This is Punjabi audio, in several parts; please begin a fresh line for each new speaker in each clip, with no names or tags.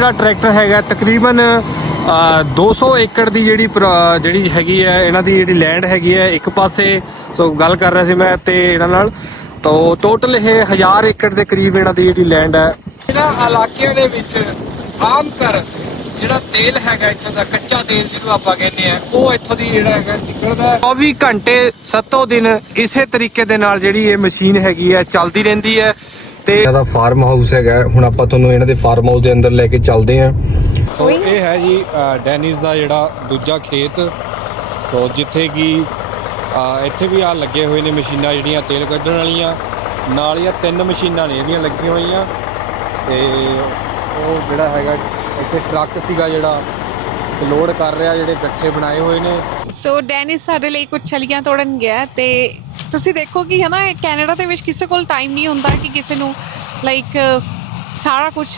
ਜਿਹੜਾ ਟਰੈਕਟਰ ਹੈਗਾ, ਤਕਰੀਬਨ 200 ਏਕੜ ਦੀ ਜਿਹੜੀ ਜਿਹੜੀ ਹੈਗੀ ਹੈ, ਇਹਨਾਂ ਦੀ ਜਿਹੜੀ ਲੈਂਡ ਹੈਗੀ ਹੈ, ਇੱਕ ਪਾਸੇ। ਸੋ ਗੱਲ ਕਰ ਰਿਹਾ ਸੀ ਮੈਂ ਤੇ ਇਹਨਾਂ ਨਾਲ। ਤਾਂ ਟੋਟਲ ਇਹ 1000 ਏਕੜ ਦੇ ਕਰੀਬ ਇਹਨਾਂ ਦੀ ਜਿਹੜੀ ਲੈਂਡ ਹੈ। ਇਹਨਾਂ ਇਲਾਕਿਆਂ ਦੇ ਵਿੱਚ ਆਮ ਕਰ ਜਿਹੜਾ ਤੇਲ ਹੈਗਾ ਇੱਥੋਂ ਦਾ, ਕੱਚਾ ਤੇਲ ਜਿਹਨੂੰ ਆਪਾਂ ਕਹਿੰਦੇ ਆ ਉਹ ਇੱਥੋਂ ਦੀ ਜਿਹੜਾ ਹੈਗਾ ਨਿਕਲਦਾ ਹੈ। 24 ਘੰਟੇ ਸੱਤੋਂ ਦਿਨ ਇਸੇ ਤਰੀਕੇ ਦੇ ਨਾਲ ਜਿਹੜੀ ਇਹ ਮਸ਼ੀਨ ਹੈਗੀ ਹੈ, ਚੱਲਦੀ ਰਹਿੰਦੀ ਹੈ। ਤੇ ਇਹਨਾਂ ਦਾ ਫਾਰਮ ਹਾਊਸ ਹੈਗਾ। ਹੁਣ ਆਪਾਂ ਤੁਹਾਨੂੰ ਇਹਨਾਂ ਦੇ ਫਾਰਮ ਹਾਊਸ ਦੇ ਅੰਦਰ ਲੈ ਕੇ ਚੱਲਦੇ ਹਾਂ। ਸੋ ਇਹ ਹੈ ਜੀ ਡੈਨਿਸ ਦਾ ਜਿਹੜਾ ਦੂਜਾ ਖੇਤ। ਸੋ ਜਿੱਥੇ ਕਿ ਇੱਥੇ ਵੀ ਆ ਲੱਗੇ ਹੋਏ ਨੇ ਮਸ਼ੀਨਾਂ ਜਿਹੜੀਆਂ ਤੇਲ ਕੱਢਣ ਵਾਲੀਆਂ। ਨਾਲ ਹੀ ਆ ਤਿੰਨ ਮਸ਼ੀਨਾਂ ਨੇ ਇਹਦੀਆਂ ਲੱਗੀਆਂ ਹੋਈਆਂ। ਤੇ ਉਹ ਜਿਹੜਾ ਹੈਗਾ ਇੱਥੇ ਟਰੱਕ ਸੀਗਾ ਜਿਹੜਾ ਲੋਡ ਕਰ ਰਿਹਾ ਜਿਹੜੇ ਗੱਠੇ ਬਣਾਏ ਹੋਏ ਨੇ।
ਸੋ ਡੈਨਿਸ ਸਾਡੇ ਲਈ ਕੁਝ ਛਲੀਆਂ ਤੋੜਨ ਗਿਆ ਤੇ ਤੁਸੀਂ ਦੇਖੋ ਕਿ ਹਨਾ ਕੈਨੇਡਾ ਦੇ ਵਿੱਚ ਕਿਸੇ ਕੋਲ ਟਾਈਮ ਨਹੀਂ ਹੁੰਦਾ ਕਿ ਕਿਸੇ ਨੂੰ ਲਾਈਕ ਸਾਰਾ ਕੁਝ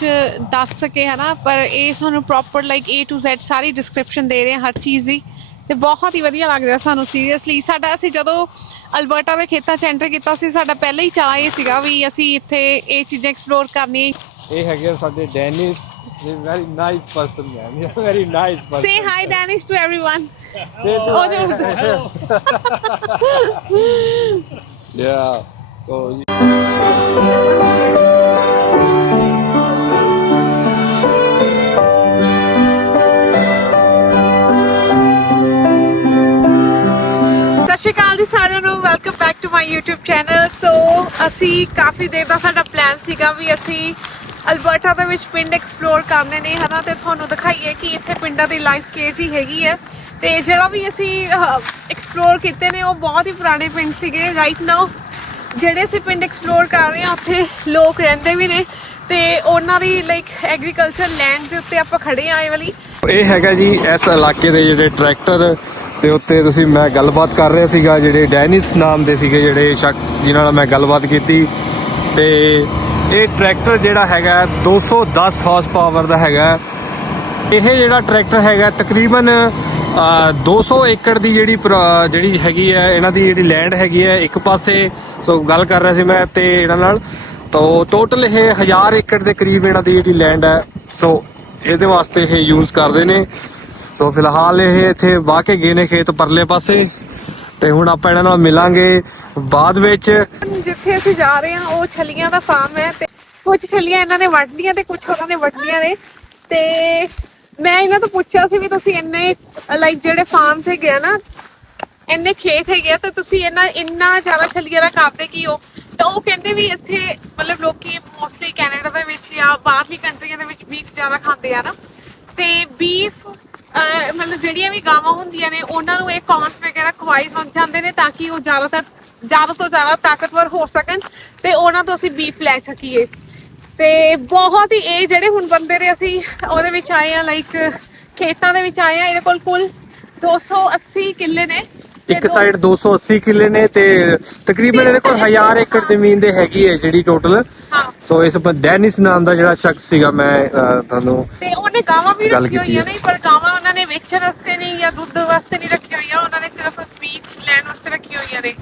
ਦੱਸ ਸਕੇ ਹਨਾ। ਪਰ ਇਹ ਸਾਨੂੰ proper like A to Z ਸਾਰੀ ਡਿਸਕ੍ਰਿਪਸ਼ਨ ਦੇ ਰਹੇ ਹਰ ਚੀਜ਼ ਦੀ। ਤੇ ਬਹੁਤ ਹੀ ਵਧੀਆ ਲੱਗ ਰਿਹਾ ਸਾਨੂੰ ਸੀਰੀਅਸਲੀ ਸਾਡਾ ਅਸੀਂ ਜਦੋਂ ਅਲਬਰਟਾ ਦੇ ਖੇਤਾਂ 'ਚ ਐਂਟਰ ਕੀਤਾ ਸੀ ਸਾਡਾ ਪਹਿਲਾਂ ਹੀ ਚਾਹ ਇਹ ਸੀਗਾ ਵੀ ਅਸੀਂ ਇੱਥੇ ਇਹ ਚੀਜ਼ਾਂ ਐਕਸਪਲੋਰ ਕਰਨੀ
ਇਹ ਹੈਗੇ ਸਾਡੇ Dennis He's a very nice person, man.
He's a very nice person.
Say hi, Danish, to
everyone. Say
yeah. So.
ਸ਼ਿਕਾਲ ਦੀ ਸਾਰਿਆਂ ਨੂੰ welcome back to my YouTube channel so ਅਸੀਂ ਕਾਫੀ ਦੇਰ ਦਾ ਸਾਡਾ ਪਲਾਨ ਸੀਗਾ ਵੀ ਅਸੀਂ ਅਲਬਰਟਾ ਦੇ ਵਿੱਚ ਪਿੰਡ ਐਕਸਪਲੋਰ ਕਰਨੇ ਨੇ, ਹਨਾ? ਤੇ ਤੁਹਾਨੂੰ ਦਿਖਾਈਏ ਕਿ ਇੱਥੇ ਪਿੰਡਾਂ ਦੀ ਲਾਈਫ ਕਿਹੋ ਜਿਹੀ ਹੈਗੀ ਹੈ। ਤੇ ਜਿਹੜਾ ਵੀ ਅਸੀਂ ਐਕਸਪਲੋਰ ਕੀਤੇ ਨੇ, ਉਹ ਬਹੁਤ ਹੀ ਪੁਰਾਣੇ ਪਿੰਡ ਸੀਗੇ। ਰਾਈਟ ਨਾਓ ਜਿਹੜੇ ਅਸੀਂ ਪਿੰਡ ਐਕਸਪਲੋਰ ਕਰ ਰਹੇ ਹਾਂ, ਉੱਥੇ ਲੋਕ ਰਹਿੰਦੇ ਵੀ ਨੇ। ਤੇ ਉਹਨਾਂ ਦੀ ਲਾਈਕ ਐਗਰੀਕਲਚਰ ਲੈਂਡ ਦੇ ਉੱਤੇ ਆਪਾਂ ਖੜੇ ਆਂ ਇਹ ਵਾਲੀ।
ਇਹ ਹੈਗਾ ਜੀ, ਇਸ ਇਲਾਕੇ ਦੇ ਜਿਹੜੇ ਟਰੈਕਟਰ ਤੇ ਉੱਤੇ ਤੁਸੀਂ ਮੈਂ ਗੱਲਬਾਤ ਕਰ ਰਿਹਾ ਸੀਗਾ, ਜਿਹੜੇ ਡੈਨਿਸ ਨਾਮ ਦੇ ਸੀਗੇ ਜਿਹੜੇ ਸ਼ਖਸ, ਜਿਨ੍ਹਾਂ ਨਾਲ ਮੈਂ ਗੱਲਬਾਤ ਕੀਤੀ। ਤੇ ਇਹ ਟਰੈਕਟਰ ਜਿਹੜਾ ਹੈਗਾ 210 ਹਾਰਸ ਪਾਵਰ ਦਾ ਹੈਗਾ। ਇਹ ਜਿਹੜਾ ਟਰੈਕਟਰ ਹੈਗਾ ਤਕਰੀਬਨ ਅ, 200 ਏਕੜ ਦੀ ਜਿਹੜੀ ਪ੍ਰ- ਜਿਹੜੀ ਹੈਗੀ ਹੈ ਇਹਨਾਂ ਦੀ ਜਿਹੜੀ ਲੈਂਡ ਹੈਗੀ ਹੈ ਇੱਕ ਪਾਸੇ। ਸੋ ਗੱਲ ਕਰ ਰਿਹਾ ਸੀ ਮੈਂ ਤੇ ਇਹਨਾਂ ਨਾਲ। ਤੋ ਟੋਟਲ ਇਹ 1000 ਏਕੜ ਦੇ ਕਰੀਬ ਇਹਨਾਂ ਦੀ ਜਿਹੜੀ ਲੈਂਡ ਹੈ। ਸੋ ਇਹਦੇ ਵਾਸਤੇ ਇਹ ਯੂਜ਼ ਕਰਦੇ ਨੇ। ਸੋ ਫਿਲਹਾਲ ਇਹ ਇੱਥੇ ਵਾਹ ਕੇ ਗਏ ਨੇ ਖੇਤ ਪਰਲੇ ਪਾਸੇ। ਤੇ ਹੁਣ ਆਪਾਂ ਇਹਨਾਂ ਨਾਲ ਮਿਲਾਂਗੇ ਬਾਅਦ ਵਿੱਚ।
ਜਿੱਥੇ ਅਸੀਂ ਜਾ ਰਹੇ ਹਾਂ, ਉਹ ਛਲੀਆਂ ਦਾ ਫਾਰਮ ਹੈ ਤੇ ਕੁਝ ਛਲੀਆਂ ਇਹਨਾਂ ਨੇ ਵੱਢ ਤੇ ਕੁਝ ਉਹਨਾਂ ਨੇ ਵੱਢੀਆਂ ਨੇ। ਤੇ ਮੈਂ ਇਹਨਾਂ ਤੋਂ ਪੁੱਛਿਆ ਸੀ ਵੀ ਤੁਸੀਂ ਇੰਨੇ ਲਾਈਕ ਜਿਹੜੇ ਫਾਰਮ ਤੇ ਗਿਆ ਨਾ, ਇੰਨੇ ਖੇਤ ਹੈਗੇ ਤਾਂ ਤੁਸੀਂ ਇਹਨਾਂ, ਇੰਨਾ ਜ਼ਿਆਦਾ ਛਲੀਆਂ ਦਾ ਕਰਦੇ ਕੀ ਹੋ? ਤਾਂ ਉਹ ਕਹਿੰਦੇ ਵੀ ਇੱਥੇ ਮਤਲਬ ਲੋਕੀ ਮੋਸਟਲੀ ਕੈਨੇਡਾ ਦੇ ਵਿੱਚ ਜਾਂ ਬਾਹਰਲੀ ਕੰਟਰੀਆਂ ਦੇ ਵਿੱਚ ਬੀਫ ਜ਼ਿਆਦਾ ਖਾਂਦੇ ਆ ਨਾ। ਤੇ ਬੀਫ ਮਤਲਬ ਜਿਹੜੀਆਂ ਵੀ ਗਾਵਾਂ ਹੁੰਦੀਆਂ ਨੇ ਉਹਨਾਂ ਨੂੰ ਇਹ ਕੌਨਸ ਵਗੈਰਾ ਖਵਾਈ ਜਾਂਦੇ ਨੇ ਤਾਂ ਕਿ ਉਹ ਜ਼ਿਆਦਾਤਰ ਜ਼ਿਆਦਾ ਤੋਂ ਜ਼ਿਆਦਾ ਤਾਕਤਵਰ ਹੋ ਸਕਣ ਤੇ ਉਹਨਾਂ ਤੋਂ ਅਸੀਂ ਬੀਫ ਲੈ ਸਕੀਏ। ਤੇ ਬਹੁਤ ਹੀ ਇਹ ਜਿਹੜੇ ਹੁਣ ਬੰਦੇ ਦੇ ਅਸੀਂ ਉਹਦੇ ਵਿੱਚ ਆਏ ਆ ਲਾਈਕ ਖੇਤਾਂ ਦੇ ਵਿੱਚ ਆਏ ਆ ਇਹਦੇ ਕੋਲ ਕੁੱਲ 280 ਕਿੱਲੇ ਨੇ
ਇੱਕ ਸਾਈਡ 280 ਕਿੱਲੇ ਨੇ ਤੇ ਤਕਰੀਬਨ ਇਹਦੇ ਕੋਲ 1000 ਏਕੜ ਜ਼ਮੀਨ ਦੇ ਹੈਗੀ ਹੈ ਜਿਹੜੀ ਟੋਟਲ ਸੋ ਇਸ ਪਰ ਡੈਨਿਸ ਨਾਮ ਦਾ ਜਿਹੜਾ ਸ਼ਖਸ ਸੀਗਾ ਮੈਂ ਤੁਹਾਨੂੰ
ਤੇ ਉਹਨੇ ਗਾਵਾਂ ਵੀ ਰੱਖੀ ਹੋਈਆਂ
ਹੈ।
ਨੇ ਪਰ ਗਾਵਾਂ ਵੇਚਣ ਵਾਸਤੇ ਨਹੀਂ ਜਾਂ ਦੁੱਧ ਵਾਸਤੇ ਨਹੀਂ ਰੱਖੀ ਹੋਈਆਂ ਉਹਨਾਂ ਨੇ ਸਿਰਫ ਬੀਫ ਲੈਣ ਵਾਸਤੇ ਰੱਖੀ ਹੋਈਆਂ ਨੇ।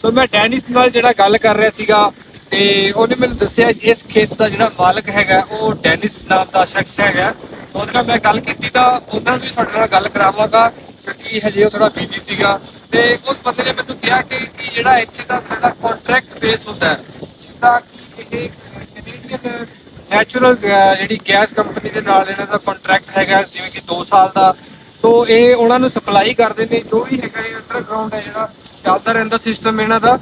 ਸੋ ਮੈਂ ਡੈਨਿਸ ਨਾਲ ਜਿਹੜਾ ਗੱਲ ਕਰ ਰਿਹਾ ਸੀਗਾ ਤੇ ਉਹਨੇ ਮੈਨੂੰ ਦੱਸਿਆ ਇਸ ਖੇਤ ਦਾ ਜਿਹੜਾ ਮਾਲਕ ਹੈਗਾ, ਉਹ ਡੈਨਿਸ ਨਾਮ ਦਾ ਸ਼ਖਸ ਹੈਗਾ। ਸੋ ਉਹਦੇ ਨਾਲ ਮੈਂ ਗੱਲ ਕੀਤੀ ਤਾਂ ਉਹਨਾਂ ਨੂੰ ਵੀ ਤੁਹਾਡੇ ਨਾਲ ਗੱਲ ਕਰਾਵਾਂਗਾ, ਕਿਉਂਕਿ ਹਜੇ ਉਹ ਥੋੜਾ ਬਿਜ਼ੀ ਸੀਗਾ। ਤੇ ਉਸ ਬੰਦੇ ਨੇ ਮੈਨੂੰ ਕਿਹਾ ਕਿ ਜਿਹੜਾ ਇੱਥੇ ਦਾ ਸਾਡਾ ਕੰਟਰੈਕਟ ਬੇਸ ਹੁੰਦਾ ਹੈ, ਜਿੱਦਾਂ ਕਿ ਇਹ ਕੈਨੇਡੀਅਨ ਨੈਚੁਰਲ ਜਿਹੜੀ ਗੈਸ ਕੰਪਨੀ ਦੇ ਨਾਲ ਇਹਨਾਂ ਦਾ ਕੰਟਰੈਕਟ ਹੈਗਾ, ਜਿਵੇਂ ਕਿ 2 ਸਾਲ ਦਾ। ਸੋ ਇਹ ਉਹਨਾਂ ਨੂੰ ਸਪਲਾਈ ਕਰਦੇ ਨੇ, ਜੋ ਵੀ ਹੈਗਾ ਇਹ ਅੰਡਰਗਰਾਉਂਡ ਹੈ ਜਿਹੜਾ, ਚੱਲਦਾ ਰਹਿੰਦਾ ਸਿਸਟਮ ਇਹਨਾਂ ਦਾ।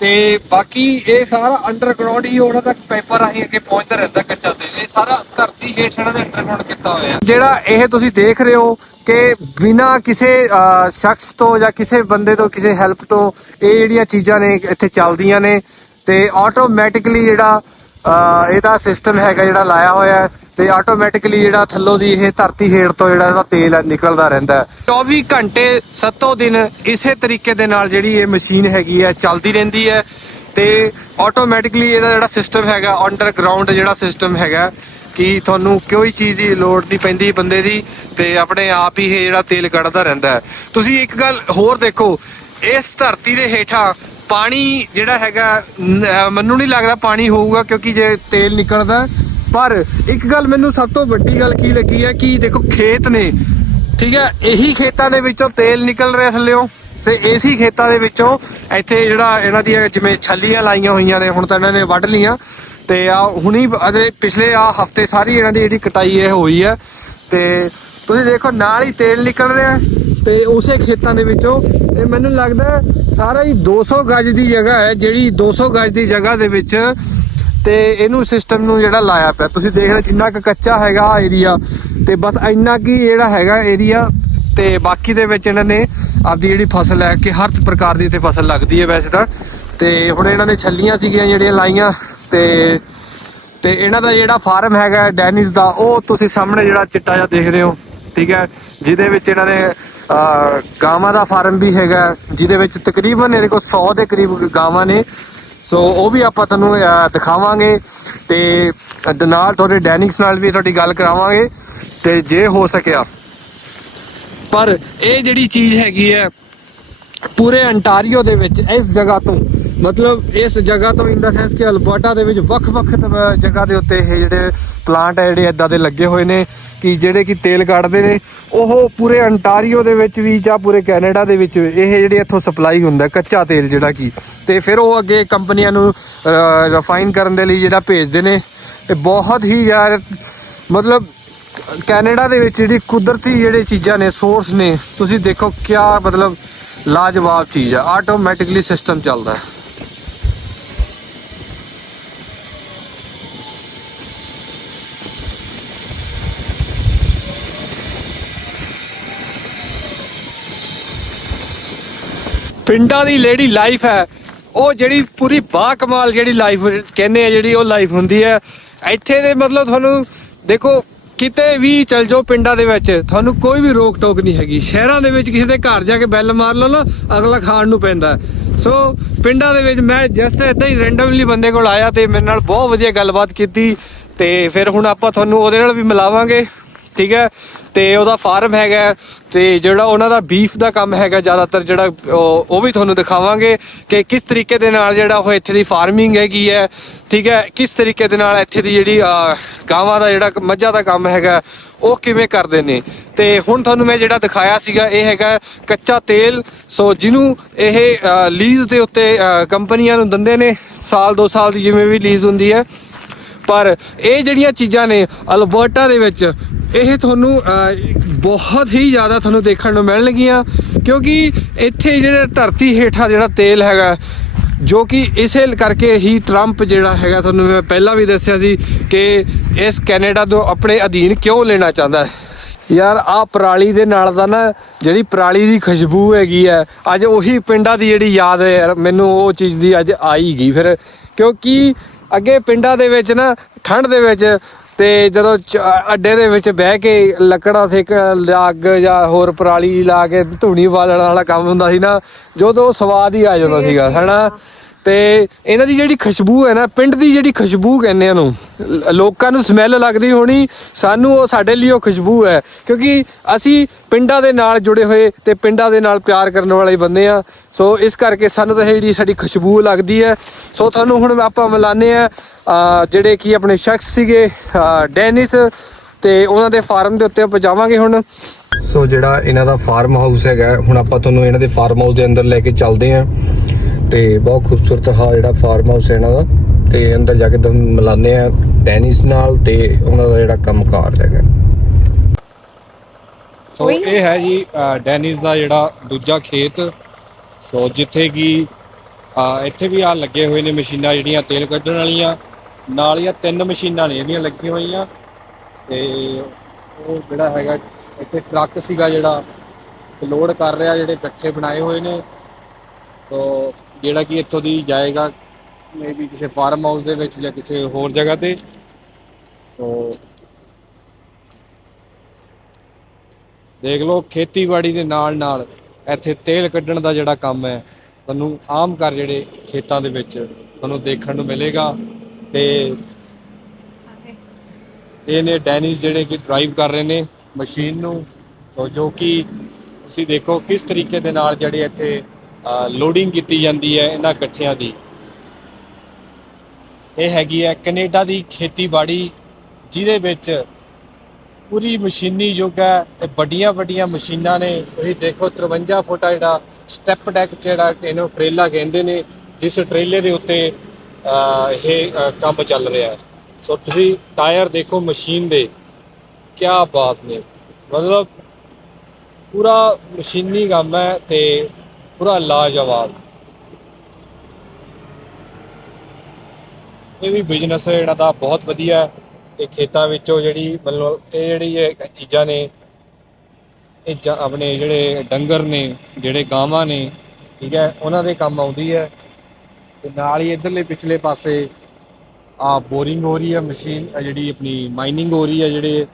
ਤੇ ਬਾਕੀ ਇਹ ਸਾਰਾ ਅੰਡਰਗਰਾਉਂਡ ਹੀ ਉਹਨਾਂ ਤੱਕ ਪਾਈਪਾਂ ਰਾਹੀਂ ਅੱਗੇ ਪਹੁੰਚਦਾ ਰਹਿੰਦਾ ਕੱਚਾ ਤੇਲ ਇਹ ਸਾਰਾ ਧਰਤੀ ਹੇਠ ਇਹਨਾਂ ਦੇ ਅੰਡਰਗਰਾਉਂਡ ਕੀਤਾ ਹੋਇਆ। ਜਿਹੜਾ ਇਹ ਤੁਸੀਂ ਦੇਖ ਰਹੇ ਹੋ ਕਿ ਬਿਨਾ ਕਿਸੇ ਸ਼ਖਸ ਤੋਂ ਜਾਂ ਕਿਸੇ ਬੰਦੇ ਤੋਂ, ਕਿਸੇ ਹੈਲਪ ਤੋਂ ਇਹ ਜਿਹੜੀਆਂ ਚੀਜ਼ਾਂ ਨੇ ਇੱਥੇ ਚੱਲਦੀਆਂ ਨੇ। ਤੇ ਆਟੋਮੈਟਿਕਲੀ ਜਿਹੜਾ ਇਹਦਾ ਸਿਸਟਮ ਹੈਗਾ ਜਿਹੜਾ ਲਾਇਆ ਹੋਇਆ ਤੇ ਆਟੋਮੈਟਿਕਲੀ ਜਿਹੜਾ ਥੱਲੋਂ ਦੀ ਇਹ ਧਰਤੀ ਹੇਠ ਤੋਂ ਜਿਹੜਾ ਇਹਦਾ ਤੇਲ ਨਿਕਲਦਾ ਰਹਿੰਦਾ 24 ਘੰਟੇ ਸੱਤੋਂ ਦਿਨ ਇਸੇ ਤਰੀਕੇ ਦੇ ਨਾਲ ਜਿਹੜੀ ਇਹ ਮਸ਼ੀਨ ਹੈਗੀ ਹੈ, ਚੱਲਦੀ ਰਹਿੰਦੀ ਹੈ ਤੇ ਆਟੋਮੈਟਿਕਲੀ ਇਹਦਾ ਜਿਹੜਾ ਸਿਸਟਮ ਹੈਗਾ ਅੰਡਰਗਰਾਉਂਡ ਜਿਹੜਾ ਸਿਸਟਮ ਹੈਗਾ, ਕਿ ਤੁਹਾਨੂੰ ਕੋਈ ਚੀਜ਼ ਦੀ ਲੋੜ ਨਹੀਂ ਪੈਂਦੀ ਬੰਦੇ ਦੀ ਤੇ ਆਪਣੇ ਆਪ ਹੀ ਇਹ ਜਿਹੜਾ ਤੇਲ ਕੱਢਦਾ ਰਹਿੰਦਾ ਹੈ। ਤੁਸੀਂ ਇੱਕ ਗੱਲ ਹੋਰ ਦੇਖੋ, ਇਸ ਧਰਤੀ ਦੇ ਹੇਠਾਂ ਪਾਣੀ ਜਿਹੜਾ ਹੈਗਾ ਮੈਨੂੰ ਨਹੀਂ ਲੱਗਦਾ ਪਾਣੀ ਹੋਊਗਾ ਕਿਉਂਕਿ ਜੇ ਤੇਲ ਨਿਕਲਦਾ। ਪਰ ਇੱਕ ਗੱਲ ਮੈਨੂੰ ਸਭ ਤੋਂ ਵੱਡੀ ਗੱਲ ਕੀ ਲੱਗੀ ਹੈ ਕਿ ਦੇਖੋ ਖੇਤ ਨੇ, ਠੀਕ ਹੈ, ਇਹੀ ਖੇਤਾਂ ਦੇ ਵਿੱਚੋਂ ਤੇਲ ਨਿਕਲ ਰਿਹਾ ਥੱਲਿਓਂ ਤੇ ਏਸੀ ਖੇਤਾਂ ਦੇ ਵਿੱਚੋਂ ਇੱਥੇ ਜਿਹੜਾ ਇਹਨਾਂ ਦੀਆਂ ਜਿਵੇਂ ਛੱਲੀਆਂ ਲਾਈਆਂ ਹੋਈਆਂ ਨੇ, ਹੁਣ ਤਾਂ ਇਹਨਾਂ ਨੇ ਵੱਢ ਲੀਆਂ ਤੇ ਆ ਹੁਣੀ ਅਜੇ ਪਿਛਲੇ ਆ ਹਫ਼ਤੇ ਸਾਰੀ ਇਹਨਾਂ ਦੀ ਜਿਹੜੀ ਕਟਾਈ ਇਹ ਹੋਈ ਹੈ। ਤੇ ਤੁਸੀਂ ਦੇਖੋ ਨਾਲ ਹੀ ਤੇਲ ਨਿਕਲ ਰਿਹਾ ਹੈ ਤੇ ਉਸੇ ਖੇਤਾਂ ਦੇ ਵਿੱਚੋਂ। ਇਹ ਮੈਨੂੰ ਲੱਗਦਾ ਸਾਰਾ ਹੀ 200 ਗਜ ਦੀ ਜਗ੍ਹਾ ਹੈ, ਜਿਹੜੀ 200 ਗਜ ਦੀ ਜਗ੍ਹਾ ਦੇ ਵਿੱਚ ਤੇ ਇਹਨੂੰ ਸਿਸਟਮ ਨੂੰ ਜਿਹੜਾ ਲਾਇਆ ਪਿਆ। ਤੁਸੀਂ ਦੇਖ ਰਹੇ ਜਿੰਨਾ ਕੁ ਕੱਚਾ ਹੈਗਾ ਏਰੀਆ ਤੇ ਬਸ ਇੰਨਾ ਕੀ ਜਿਹੜਾ ਹੈਗਾ ਏਰੀਆ ਤੇ ਬਾਕੀ ਦੇ ਵਿੱਚ ਇਹਨਾਂ ਨੇ ਆਪਦੀ ਜਿਹੜੀ ਫਸਲ ਹੈ ਕਿ ਹਰ ਪ੍ਰਕਾਰ ਦੀ ਇੱਥੇ ਫਸਲ ਲੱਗਦੀ ਹੈ ਵੈਸੇ ਤਾਂ। ਤੇ ਹੁਣ ਇਹਨਾਂ ਨੇ ਛੱਲੀਆਂ ਸੀਗੀਆਂ ਜਿਹੜੀਆਂ ਲਾਈਆਂ ਤੇ ਤੇ ਇਹਨਾਂ ਦਾ ਜਿਹੜਾ ਫਾਰਮ ਹੈਗਾ ਡੈਨਿਸ ਦਾ, ਉਹ ਤੁਸੀਂ ਸਾਹਮਣੇ ਜਿਹੜਾ ਚਿੱਟਾ ਜਿਹਾ ਦੇਖ ਰਹੇ ਹੋ, ਠੀਕ ਹੈ, ਜਿਹਦੇ ਵਿੱਚ ਇਹਨਾਂ ਨੇ ਗਾਵਾਂ ਦਾ ਫਾਰਮ ਵੀ ਹੈਗਾ ਜਿਹਦੇ ਵਿੱਚ ਤਕਰੀਬਨ ਇਹਦੇ ਕੋਲ 100 ਦੇ ਕਰੀਬ ਗਾਵਾਂ ਨੇ। ਸੋ ਉਹ ਵੀ ਆਪਾਂ ਤੁਹਾਨੂੰ ਅਹ, ਦਿਖਾਵਾਂਗੇ ਤੇ ਨਾਲ ਤੁਹਾਡੇ ਡੈਨਿਕਸ ਨਾਲ ਵੀ ਤੁਹਾਡੀ ਗੱਲ ਕਰਾਵਾਂਗੇ ਤੇ ਜੇ ਹੋ ਸਕਿਆ। ਪਰ ਇਹ ਜਿਹੜੀ ਚੀਜ਼ ਹੈਗੀ ਹੈ ਪੂਰੇ ਅੰਟਾਰੀਓ ਦੇ ਵਿੱਚ ਇਸ ਜਗ੍ਹਾ ਤੋਂ ਮਤਲਬ ਇਸ ਜਗ੍ਹਾ ਤੋਂ ਇਨ ਦਾ ਸੈਂਸ ਕਿ ਅਲਬਰਟਾ ਦੇ ਵਿੱਚ ਵੱਖ-ਵੱਖ ਜਗ੍ਹਾ ਦੇ ਉੱਤੇ ਇਹ ਜਿਹੜੇ ਪਲਾਂਟ ਹੈ ਜਿਹੜੇ ਇਦਾਂ ਦੇ ਲੱਗੇ ਹੋਏ ਨੇ ਕਿ ਜਿਹੜੇ ਕਿ ਤੇਲ ਕੱਢਦੇ ਨੇ, ਉਹ ਪੂਰੇ ਅੰਟਾਰੀਓ ਦੇ ਵਿੱਚ ਵੀ ਜਾਂ ਪੂਰੇ ਕੈਨੇਡਾ ਦੇ ਵਿੱਚ ਇਹ ਜਿਹੜੇ ਇੱਥੋਂ ਸਪਲਾਈ ਹੁੰਦਾ ਕੱਚਾ ਤੇਲ ਜਿਹੜਾ ਕਿ। ਤੇ ਫਿਰ ਉਹ ਅੱਗੇ ਕੰਪਨੀਆਂ ਨੂੰ ਰਿਫਾਈਨ ਕਰਨ ਦੇ ਲਈ ਜਿਹੜਾ ਭੇਜਦੇ ਨੇ। ਤੇ ਬਹੁਤ ਹੀ ਯਾਰ, ਮਤਲਬ ਕੈਨੇਡਾ ਦੇ ਵਿੱਚ ਜਿਹੜੀ ਕੁਦਰਤੀ ਜਿਹੜੇ ਚੀਜ਼ਾਂ ਨੇ ਸੋਰਸ ਨੇ, ਤੁਸੀਂ ਦੇਖੋ ਕਿਆ ਮਤਲਬ ਲਾਜਵਾਬ ਚੀਜ਼ ਹੈ। ਆਟੋਮੈਟਿਕਲੀ ਸਿਸਟਮ ਚੱਲਦਾ ਹੈ। ਪਿੰਡਾਂ ਦੀ ਲੇਡੀ ਲਾਈਫ ਹੈ, ਉਹ ਜਿਹੜੀ ਪੂਰੀ ਬਾ ਕਮਾਲ ਜਿਹੜੀ ਲਾਈਫ ਕਹਿੰਦੇ ਆ, ਜਿਹੜੀ ਉਹ ਲਾਈਫ ਹੁੰਦੀ ਹੈ। ਇੱਥੇ ਦੇ ਮਤਲਬ ਤੁਹਾਨੂੰ ਦੇਖੋ, ਕਿਤੇ ਵੀ ਚਲ ਜਾਓ ਪਿੰਡਾਂ ਦੇ ਵਿੱਚ, ਤੁਹਾਨੂੰ ਕੋਈ ਵੀ ਰੋਕ ਟੋਕ ਨਹੀਂ ਹੈਗੀ। ਸ਼ਹਿਰਾਂ ਦੇ ਵਿੱਚ ਕਿਸੇ ਦੇ ਘਰ ਜਾ ਕੇ ਬੈਲ ਮਾਰ ਲਓ ਨਾ, ਅਗਲਾ ਖਾਣ ਨੂੰ ਪੈਂਦਾ ਸੋ ਪਿੰਡਾਂ ਦੇ ਵਿੱਚ ਮੈਂ ਜਸਟ ਇਦਾਂ ਹੀ ਰੈਂਡਮਲੀ ਬੰਦੇ ਕੋਲ ਆਇਆ ਤੇ ਮੇਰੇ ਨਾਲ ਬਹੁਤ ਵਧੀਆ ਗੱਲਬਾਤ ਕੀਤੀ ਤੇ ਫਿਰ ਹੁਣ ਆਪਾਂ ਤੁਹਾਨੂੰ ਉਹਦੇ ਨਾਲ ਵੀ ਮਿਲਾਵਾਂਗੇ। ਠੀਕ ਹੈ? ਤੇ ਉਹਦਾ ਫਾਰਮ ਹੈਗਾ ਤੇ ਜਿਹੜਾ ਉਹਨਾਂ ਦਾ ਬੀਫ ਦਾ ਕੰਮ ਹੈਗਾ ਜ਼ਿਆਦਾਤਰ ਜਿਹੜਾ ਉਹ ਉਹ ਵੀ ਤੁਹਾਨੂੰ ਦਿਖਾਵਾਂਗੇ ਕਿ ਕਿਸ ਤਰੀਕੇ ਦੇ ਨਾਲ ਜਿਹੜਾ ਉਹ ਇੱਥੇ ਦੀ ਫਾਰਮਿੰਗ ਹੈਗੀ ਹੈ, ਠੀਕ ਹੈ? ਕਿਸ ਤਰੀਕੇ ਦੇ ਨਾਲ ਇੱਥੇ ਦੀ ਜਿਹੜੀ ਗਾਵਾਂ ਦਾ ਜਿਹੜਾ ਮੱਝਾਂ ਦਾ ਕੰਮ ਹੈਗਾ, ਉਹ ਕਿਵੇਂ ਕਰਦੇ ਨੇ? ਤੇ ਹੁਣ ਤੁਹਾਨੂੰ ਮੈਂ ਜਿਹੜਾ ਦਿਖਾਇਆ ਸੀਗਾ, ਇਹ ਹੈਗਾ ਕੱਚਾ ਤੇਲ। ਸੋ ਜਿਹਨੂੰ ਇਹ ਲੀਜ਼ ਦੇ ਉੱਤੇ ਕੰਪਨੀਆਂ ਨੂੰ ਦਿੰਦੇ ਨੇ, ਸਾਲ 2 ਸਾਲ ਦੀ ਜਿਵੇਂ ਵੀ ਲੀਜ਼ ਹੁੰਦੀ ਹੈ। ਪਰ ਇਹ ਜਿਹੜੀਆਂ ਚੀਜ਼ਾਂ ਨੇ ਅਲਬਰਟਾ ਦੇ ਵਿੱਚ, ਇਹ ਤੁਹਾਨੂੰ ਬਹੁਤ ਹੀ ਜ਼ਿਆਦਾ ਤੁਹਾਨੂੰ ਦੇਖਣ ਨੂੰ ਮਿਲਣਗੀਆਂ, ਕਿਉਂਕਿ ਇੱਥੇ ਜਿਹੜਾ ਧਰਤੀ ਹੇਠਾਂ ਜਿਹੜਾ ਤੇਲ ਹੈਗਾ, ਜੋ ਕਿ ਇਸੇ ਕਰਕੇ ਹੀ ਟਰੰਪ ਜਿਹੜਾ ਹੈਗਾ, ਤੁਹਾਨੂੰ ਮੈਂ ਪਹਿਲਾਂ ਵੀ ਦੱਸਿਆ ਸੀ ਕਿ ਇਸ ਕੈਨੇਡਾ ਤੋਂ ਆਪਣੇ ਅਧੀਨ ਕਿਉਂ ਲੈਣਾ ਚਾਹੁੰਦਾ ਹੈ। ਯਾਰ ਆ ਪਰਾਲੀ ਦੇ ਨਾਲ ਦਾ ਨਾ, ਜਿਹੜੀ ਪਰਾਲੀ ਦੀ ਖੁਸ਼ਬੂ ਹੈਗੀ ਹੈ, ਅੱਜ ਉਹੀ ਪਿੰਡਾਂ ਦੀ ਜਿਹੜੀ ਯਾਦ ਹੈ ਯਾਰ, ਮੈਨੂੰ ਉਹ ਚੀਜ਼ ਦੀ ਅੱਜ ਆਈ ਗਈ ਫਿਰ, ਕਿਉਂਕਿ ਅੱਗੇ ਪਿੰਡਾਂ ਦੇ ਵਿੱਚ ਨਾ ਠੰਡ ਦੇ ਵਿੱਚ ਤੇ ਜਦੋਂ ਅੱਡੇ ਦੇ ਵਿੱਚ ਬਹਿ ਕੇ ਲੱਕੜਾਂ ਸੇਕ ਲੱਗ ਜਾਂ ਹੋਰ ਪਰਾਲੀ ਲਾ ਕੇ ਧੂਣੀ ਬਾਲਣ ਵਾਲਾ ਕੰਮ ਹੁੰਦਾ ਸੀ ਨਾ ਜਦੋਂ ਸਵਾਦ ਹੀ ਆ ਜਾਂਦਾ ਸੀਗਾ। ਹਨਾ? ਤੇ ਇਹਨਾਂ ਦੀ ਜਿਹੜੀ ਖੁਸ਼ਬੂ ਹੈ ਨਾ, ਪਿੰਡ ਦੀ ਜਿਹੜੀ ਖੁਸ਼ਬੂ ਕਹਿੰਦੇ ਆ ਨੂੰ ਲੋਕਾਂ ਨੂੰ ਸਮੈਲ ਲੱਗਦੀ ਹੋਣੀ, ਸਾਨੂੰ ਉਹ ਸਾਡੇ ਲਈ ਉਹ ਖੁਸ਼ਬੂ ਹੈ। ਕਿਉਂਕਿ ਅਸੀਂ ਪਿੰਡਾਂ ਦੇ ਨਾਲ ਜੁੜੇ ਹੋਏ ਤੇ ਪਿੰਡਾਂ ਦੇ ਨਾਲ ਪਿਆਰ ਕਰਨ ਵਾਲੇ ਬੰਦੇ ਆ। ਸੋ ਇਸ ਕਰਕੇ ਸਾਨੂੰ ਤਾਂ ਇਹ ਜਿਹੜੀ ਸਾਡੀ ਖੁਸ਼ਬੂ ਲੱਗਦੀ ਹੈ। ਸੋ ਤੁਹਾਨੂੰ ਹੁਣ ਆਪਾਂ ਮਿਲਾਨੇ ਆ ਜਿਹੜੇ ਕੀ ਆਪਣੇ ਸ਼ਖਸ ਸੀਗੇ ਡੈਨਿਸ ਤੇ ਉਹਨਾਂ ਦੇ ਫਾਰਮ ਦੇ ਉੱਤੇ ਆਪਾਂ ਜਾਵਾਂਗੇ ਹੁਣ। ਸੋ ਜਿਹੜਾ ਇਹਨਾਂ ਦਾ ਫਾਰਮ ਹਾਊਸ ਹੈਗਾ, ਹੁਣ ਆਪਾਂ ਤੁਹਾਨੂੰ ਇਹਨਾਂ ਦੇ ਫਾਰਮ ਹਾਊਸ ਦੇ ਅੰਦਰ ਲੈ ਕੇ ਚੱਲਦੇ ਆਂ ਤੇ ਬਹੁਤ ਖੂਬਸੂਰਤ ਹਾ ਜਿਹੜਾ ਫਾਰਮ ਹਾਊਸ ਹੈ ਇਹਨਾਂ ਦਾ। ਤੇ ਅੰਦਰ ਜਾ ਕੇ ਤੁਹਾਨੂੰ ਮਿਲਾਨੇ ਆ ਡੈਨਿਸ ਨਾਲ ਤੇ ਉਹਨਾਂ ਦਾ ਜਿਹੜਾ ਕੰਮਕਾਰ ਹੈਗਾ। ਸੋ ਇਹ ਹੈ ਜੀ ਡੈਨਿਸ ਦਾ ਜਿਹੜਾ ਦੂਜਾ ਖੇਤ। ਸੋ ਜਿੱਥੇ ਕਿ ਇੱਥੇ ਵੀ ਆ ਲੱਗੇ ਹੋਏ ਨੇ ਮਸ਼ੀਨਾਂ ਜਿਹੜੀਆਂ ਤੇਲ ਕੱਢਣ ਵਾਲੀਆਂ। ਨਾਲ ਹੀ ਆ ਤਿੰਨ ਮਸ਼ੀਨਾਂ ਨੇ ਇਹਦੀਆਂ ਲੱਗੀਆਂ ਹੋਈਆਂ। ਤੇ ਉਹ ਜਿਹੜਾ ਹੈਗਾ ਇੱਥੇ ਟਰੱਕ ਸੀਗਾ ਜਿਹੜਾ ਲੋਡ ਕਰ ਰਿਹਾ ਜਿਹੜੇ ਇਕੱਠੇ ਬਣਾਏ ਹੋਏ ਨੇ। ਸੋ ਜਿਹੜਾ ਕਿ ਇੱਥੋਂ ਦੀ ਜਾਏਗਾ ਮੇਬੀ ਕਿਸੇ ਫਾਰਮ ਹਾਊਸ ਦੇ ਵਿੱਚ ਜਾਂ ਕਿਸੇ ਹੋਰ ਜਗ੍ਹਾ ਤੇ। ਸੋ ਦੇਖ ਲਓ, ਖੇਤੀਬਾੜੀ ਦੇ ਨਾਲ ਨਾਲ ਇੱਥੇ ਤੇਲ ਕੱਢਣ ਦਾ ਜਿਹੜਾ ਕੰਮ ਹੈ, ਤੁਹਾਨੂੰ ਆਮ ਘਰ ਜਿਹੜੇ ਖੇਤਾਂ ਦੇ ਵਿੱਚ ਤੁਹਾਨੂੰ ਦੇਖਣ ਨੂੰ ਮਿਲੇਗਾ ਤੇ ਇਹ ਨੇ ਡੈਨਿਸ ਜਿਹੜੇ ਕਿ ਡਰਾਈਵ ਕਰ ਰਹੇ ਨੇ ਮਸ਼ੀਨ ਨੂੰ। ਸੋ ਜੋ ਕਿ ਤੁਸੀਂ ਦੇਖੋ ਕਿਸ ਤਰੀਕੇ ਦੇ ਨਾਲ ਜਿਹੜੇ ਇੱਥੇ ਲੋਡਿੰਗ ਕੀਤੀ ਜਾਂਦੀ ਹੈ ਇਹਨਾਂ ਇਕੱਠਿਆਂ ਦੀ। ਇਹ ਹੈਗੀ ਹੈ ਕੈਨੇਡਾ ਦੀ ਖੇਤੀਬਾੜੀ, ਜਿਹਦੇ ਵਿੱਚ ਪੂਰੀ ਮਸ਼ੀਨੀ ਯੁੱਗ ਹੈ ਤੇ ਵੱਡੀਆਂ ਵੱਡੀਆਂ ਮਸ਼ੀਨਾਂ ਨੇ। ਤੁਸੀਂ ਦੇਖੋ 53 ਫੁੱਟ ਜਿਹੜਾ ਸਟੈਪ ਡੈਕ ਜਿਹੜਾ ਇਹਨੂੰ ਟ੍ਰੇਲਾ ਕਹਿੰਦੇ ਨੇ, ਜਿਸ ਟ੍ਰੇਲੇ ਦੇ ਉੱਤੇ ਇਹ ਕੰਮ ਚੱਲ ਰਿਹਾ ਹੈ। ਸੋ ਤੁਸੀਂ ਟਾਇਰ ਦੇਖੋ ਮਸ਼ੀਨ ਦੇ ਕੀ ਬਾਤ ਨੇ। ਮਤਲਬ ਪੂਰਾ ਮਸ਼ੀਨੀ ਕੰਮ ਹੈ ਤੇ ਪੂਰਾ ਲਾਜਵਾਬ। ਇਹ ਵੀ ਬਿਜ਼ਨਸ ਜਿਹੜਾ ਦਾ ਬਹੁਤ ਵਧੀਆ ਇਹ ਖੇਤਾਂ ਵਿੱਚੋਂ ਜਿਹੜੀ ਮਤਲਬ ਇਹ ਜਿਹੜੀ ਇਹ ਚੀਜ਼ਾਂ ਨੇ, ਇਹ ਜਾਂ ਆਪਣੇ ਜਿਹੜੇ ਡੰਗਰ ਨੇ, ਜਿਹੜੇ ਗਾਵਾਂ ਨੇ, ਠੀਕ ਹੈ, ਉਹਨਾਂ ਦੇ ਕੰਮ ਆਉਂਦੀ ਹੈ। ਤੇ ਨਾਲ ਹੀ ਇਧਰਲੇ ਪਿਛਲੇ ਪਾਸੇ ਆ ਬੋਰਿੰਗ ਹੋ ਰਹੀ ਹੈ ਮਸ਼ੀਨ ਜਿਹੜੀ ਆਪਣੀ ਮਾਈਨਿੰਗ ਹੋ ਰਹੀ ਹੈ, ਜਿਹੜੇ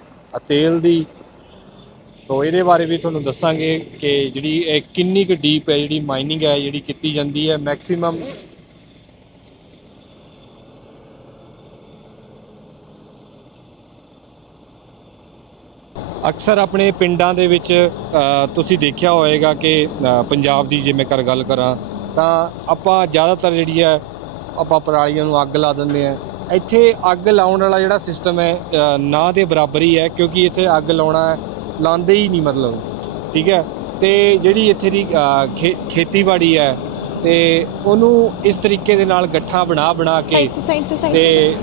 ਤੇਲ ਦੀ ਸੋ ਇਹਦੇ ਬਾਰੇ ਵੀ ਤੁਹਾਨੂੰ ਦੱਸਾਂਗੇ ਕਿ ਜਿਹੜੀ ਇਹ ਕਿੰਨੀ ਕੁ ਡੀਪ ਹੈ, ਜਿਹੜੀ ਮਾਈਨਿੰਗ ਹੈ, ਜਿਹੜੀ ਕੀਤੀ ਜਾਂਦੀ ਹੈ ਮੈਕਸਿਮਮ ਅਕਸਰ ਆਪਣੇ ਪਿੰਡਾਂ ਦੇ ਵਿੱਚ ਤੁਸੀਂ ਦੇਖਿਆ ਹੋਵੇਗਾ ਕਿ ਪੰਜਾਬ ਦੀ ਜੇ ਮੈਂ ਕਰ ਗੱਲ ਕਰਾਂ, ਤਾਂ ਆਪਾਂ ਜ਼ਿਆਦਾਤਰ ਜਿਹੜੀ ਹੈ, ਆਪਾਂ ਪਰਾਲੀਆਂ ਨੂੰ ਅੱਗ ਲਾ ਦਿੰਦੇ ਆ ਇੱਥੇ ਅੱਗ ਲਾਉਣ ਵਾਲਾ ਜਿਹੜਾ ਸਿਸਟਮ ਹੈ ਨਾ ਦੇ ਬਰਾਬਰ ਹੀ ਹੈ, ਕਿਉਂਕਿ ਇੱਥੇ ਅੱਗ ਲਾਉਣਾ ਲਾਉਂਦੇ ਹੀ ਨਹੀਂ ਮਤਲਬ ਠੀਕ ਹੈ? ਤੇ ਜਿਹੜੀ ਇੱਥੇ ਦੀ ਖੇਤੀਬਾੜੀ ਹੈ ਤੇ ਉਹਨੂੰ ਇਸ ਤਰੀਕੇ ਦੇ ਨਾਲ ਗੱਠਾਂ ਬਣਾ ਬਣਾ ਕੇ
ਤੇ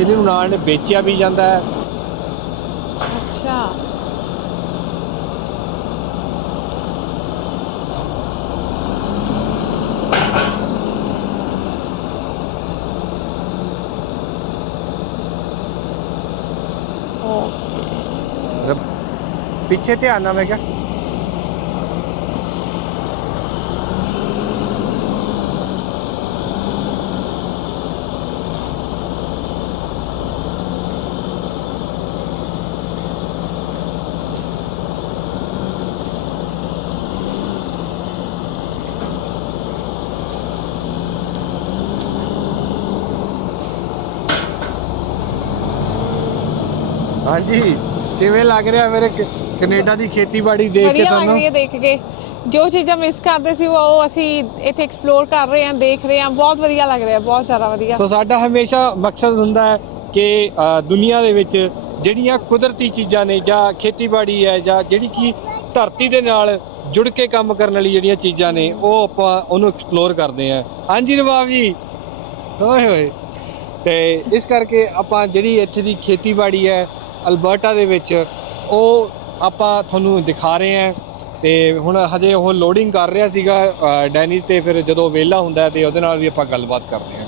ਇਹਨੂੰ ਨਾਲ ਵੇਚਿਆ ਵੀ ਜਾਂਦਾ ਹੈ।
ਅੱਛਾ।
ਪਿੱਛੇ ਧਿਆਨ ਨਾਲ ਮੈਂ ਕਿਹਾ। ਹਾਂਜੀ ਕਿਵੇਂ ਲੱਗ ਰਿਹਾ ਮੇਰੇ ਕੈਨੇਡਾ ਦੀ ਖੇਤੀਬਾੜੀ ਦੇਖ ਕੇ
ਵਧੀਆ ਲੱਗ
ਤੁਹਾਨੂੰ
ਰਹੀ ਹੈ ਦੇਖ ਕੇ। ਜੋ ਚੀਜ਼ਾਂ ਮਿਸ ਕਰਦੇ ਸੀ ਉਹ ਅਸੀਂ ਇੱਥੇ ਐਕਸਪਲੋਰ ਕਰ ਰਹੇ ਹਾਂ ਦੇਖ ਰਹੇ ਹਾਂ। ਬਹੁਤ ਵਧੀਆ ਲੱਗ ਰਿਹਾ ਬਹੁਤ ਜ਼ਿਆਦਾ ਵਧੀਆ।
ਸੋ ਸਾਡਾ ਹਮੇਸ਼ਾ ਮਕਸਦ ਹੁੰਦਾ ਹੈ ਕਿ ਅ, ਦੁਨੀਆ ਦੇ ਵਿੱਚ ਜਿਹੜੀਆਂ ਕੁਦਰਤੀ ਚੀਜ਼ਾਂ ਨੇ ਜਾਂ ਖੇਤੀਬਾੜੀ ਹੈ ਜਾਂ ਜਿਹੜੀ ਕਿ ਧਰਤੀ ਦੇ ਨਾਲ ਜੁੜ ਕੇ ਕੰਮ ਕਰਨ ਵਾਲੀ ਜਿਹੜੀਆਂ ਚੀਜ਼ਾਂ ਨੇ ਉਹ ਆਪਾਂ ਉਹਨੂੰ ਐਕਸਪਲੋਰ ਕਰਦੇ ਹਾਂ। ਹਾਂਜੀ ਨਵਾਬ ਜੀ। ਓਏ ਹੋਏ। ਤੇ ਇਸ ਕਰਕੇ ਆਪਾਂ ਜਿਹੜੀ ਇੱਥੇ ਦੀ ਖੇਤੀਬਾੜੀ ਹੈ ਅਲਬਰਟਾ ਦੇ ਵਿੱਚ ਉਹ ਆਪਾਂ ਤੁਹਾਨੂੰ ਦਿਖਾ ਰਹੇ ਹਾਂ ਤੇ ਹੁਣ ਹਜੇ ਉਹ ਲੋਡਿੰਗ ਕਰ ਰਿਹਾ ਸੀਗਾ ਅ, ਡੈਨਿਸ ਤੇ ਫਿਰ ਜਦੋਂ ਵਿਹਲਾ ਹੁੰਦਾ ਹੈ ਤੇ ਉਹਦੇ ਨਾਲ ਵੀ ਆਪਾਂ ਗੱਲਬਾਤ ਕਰਦੇ ਹਾਂ।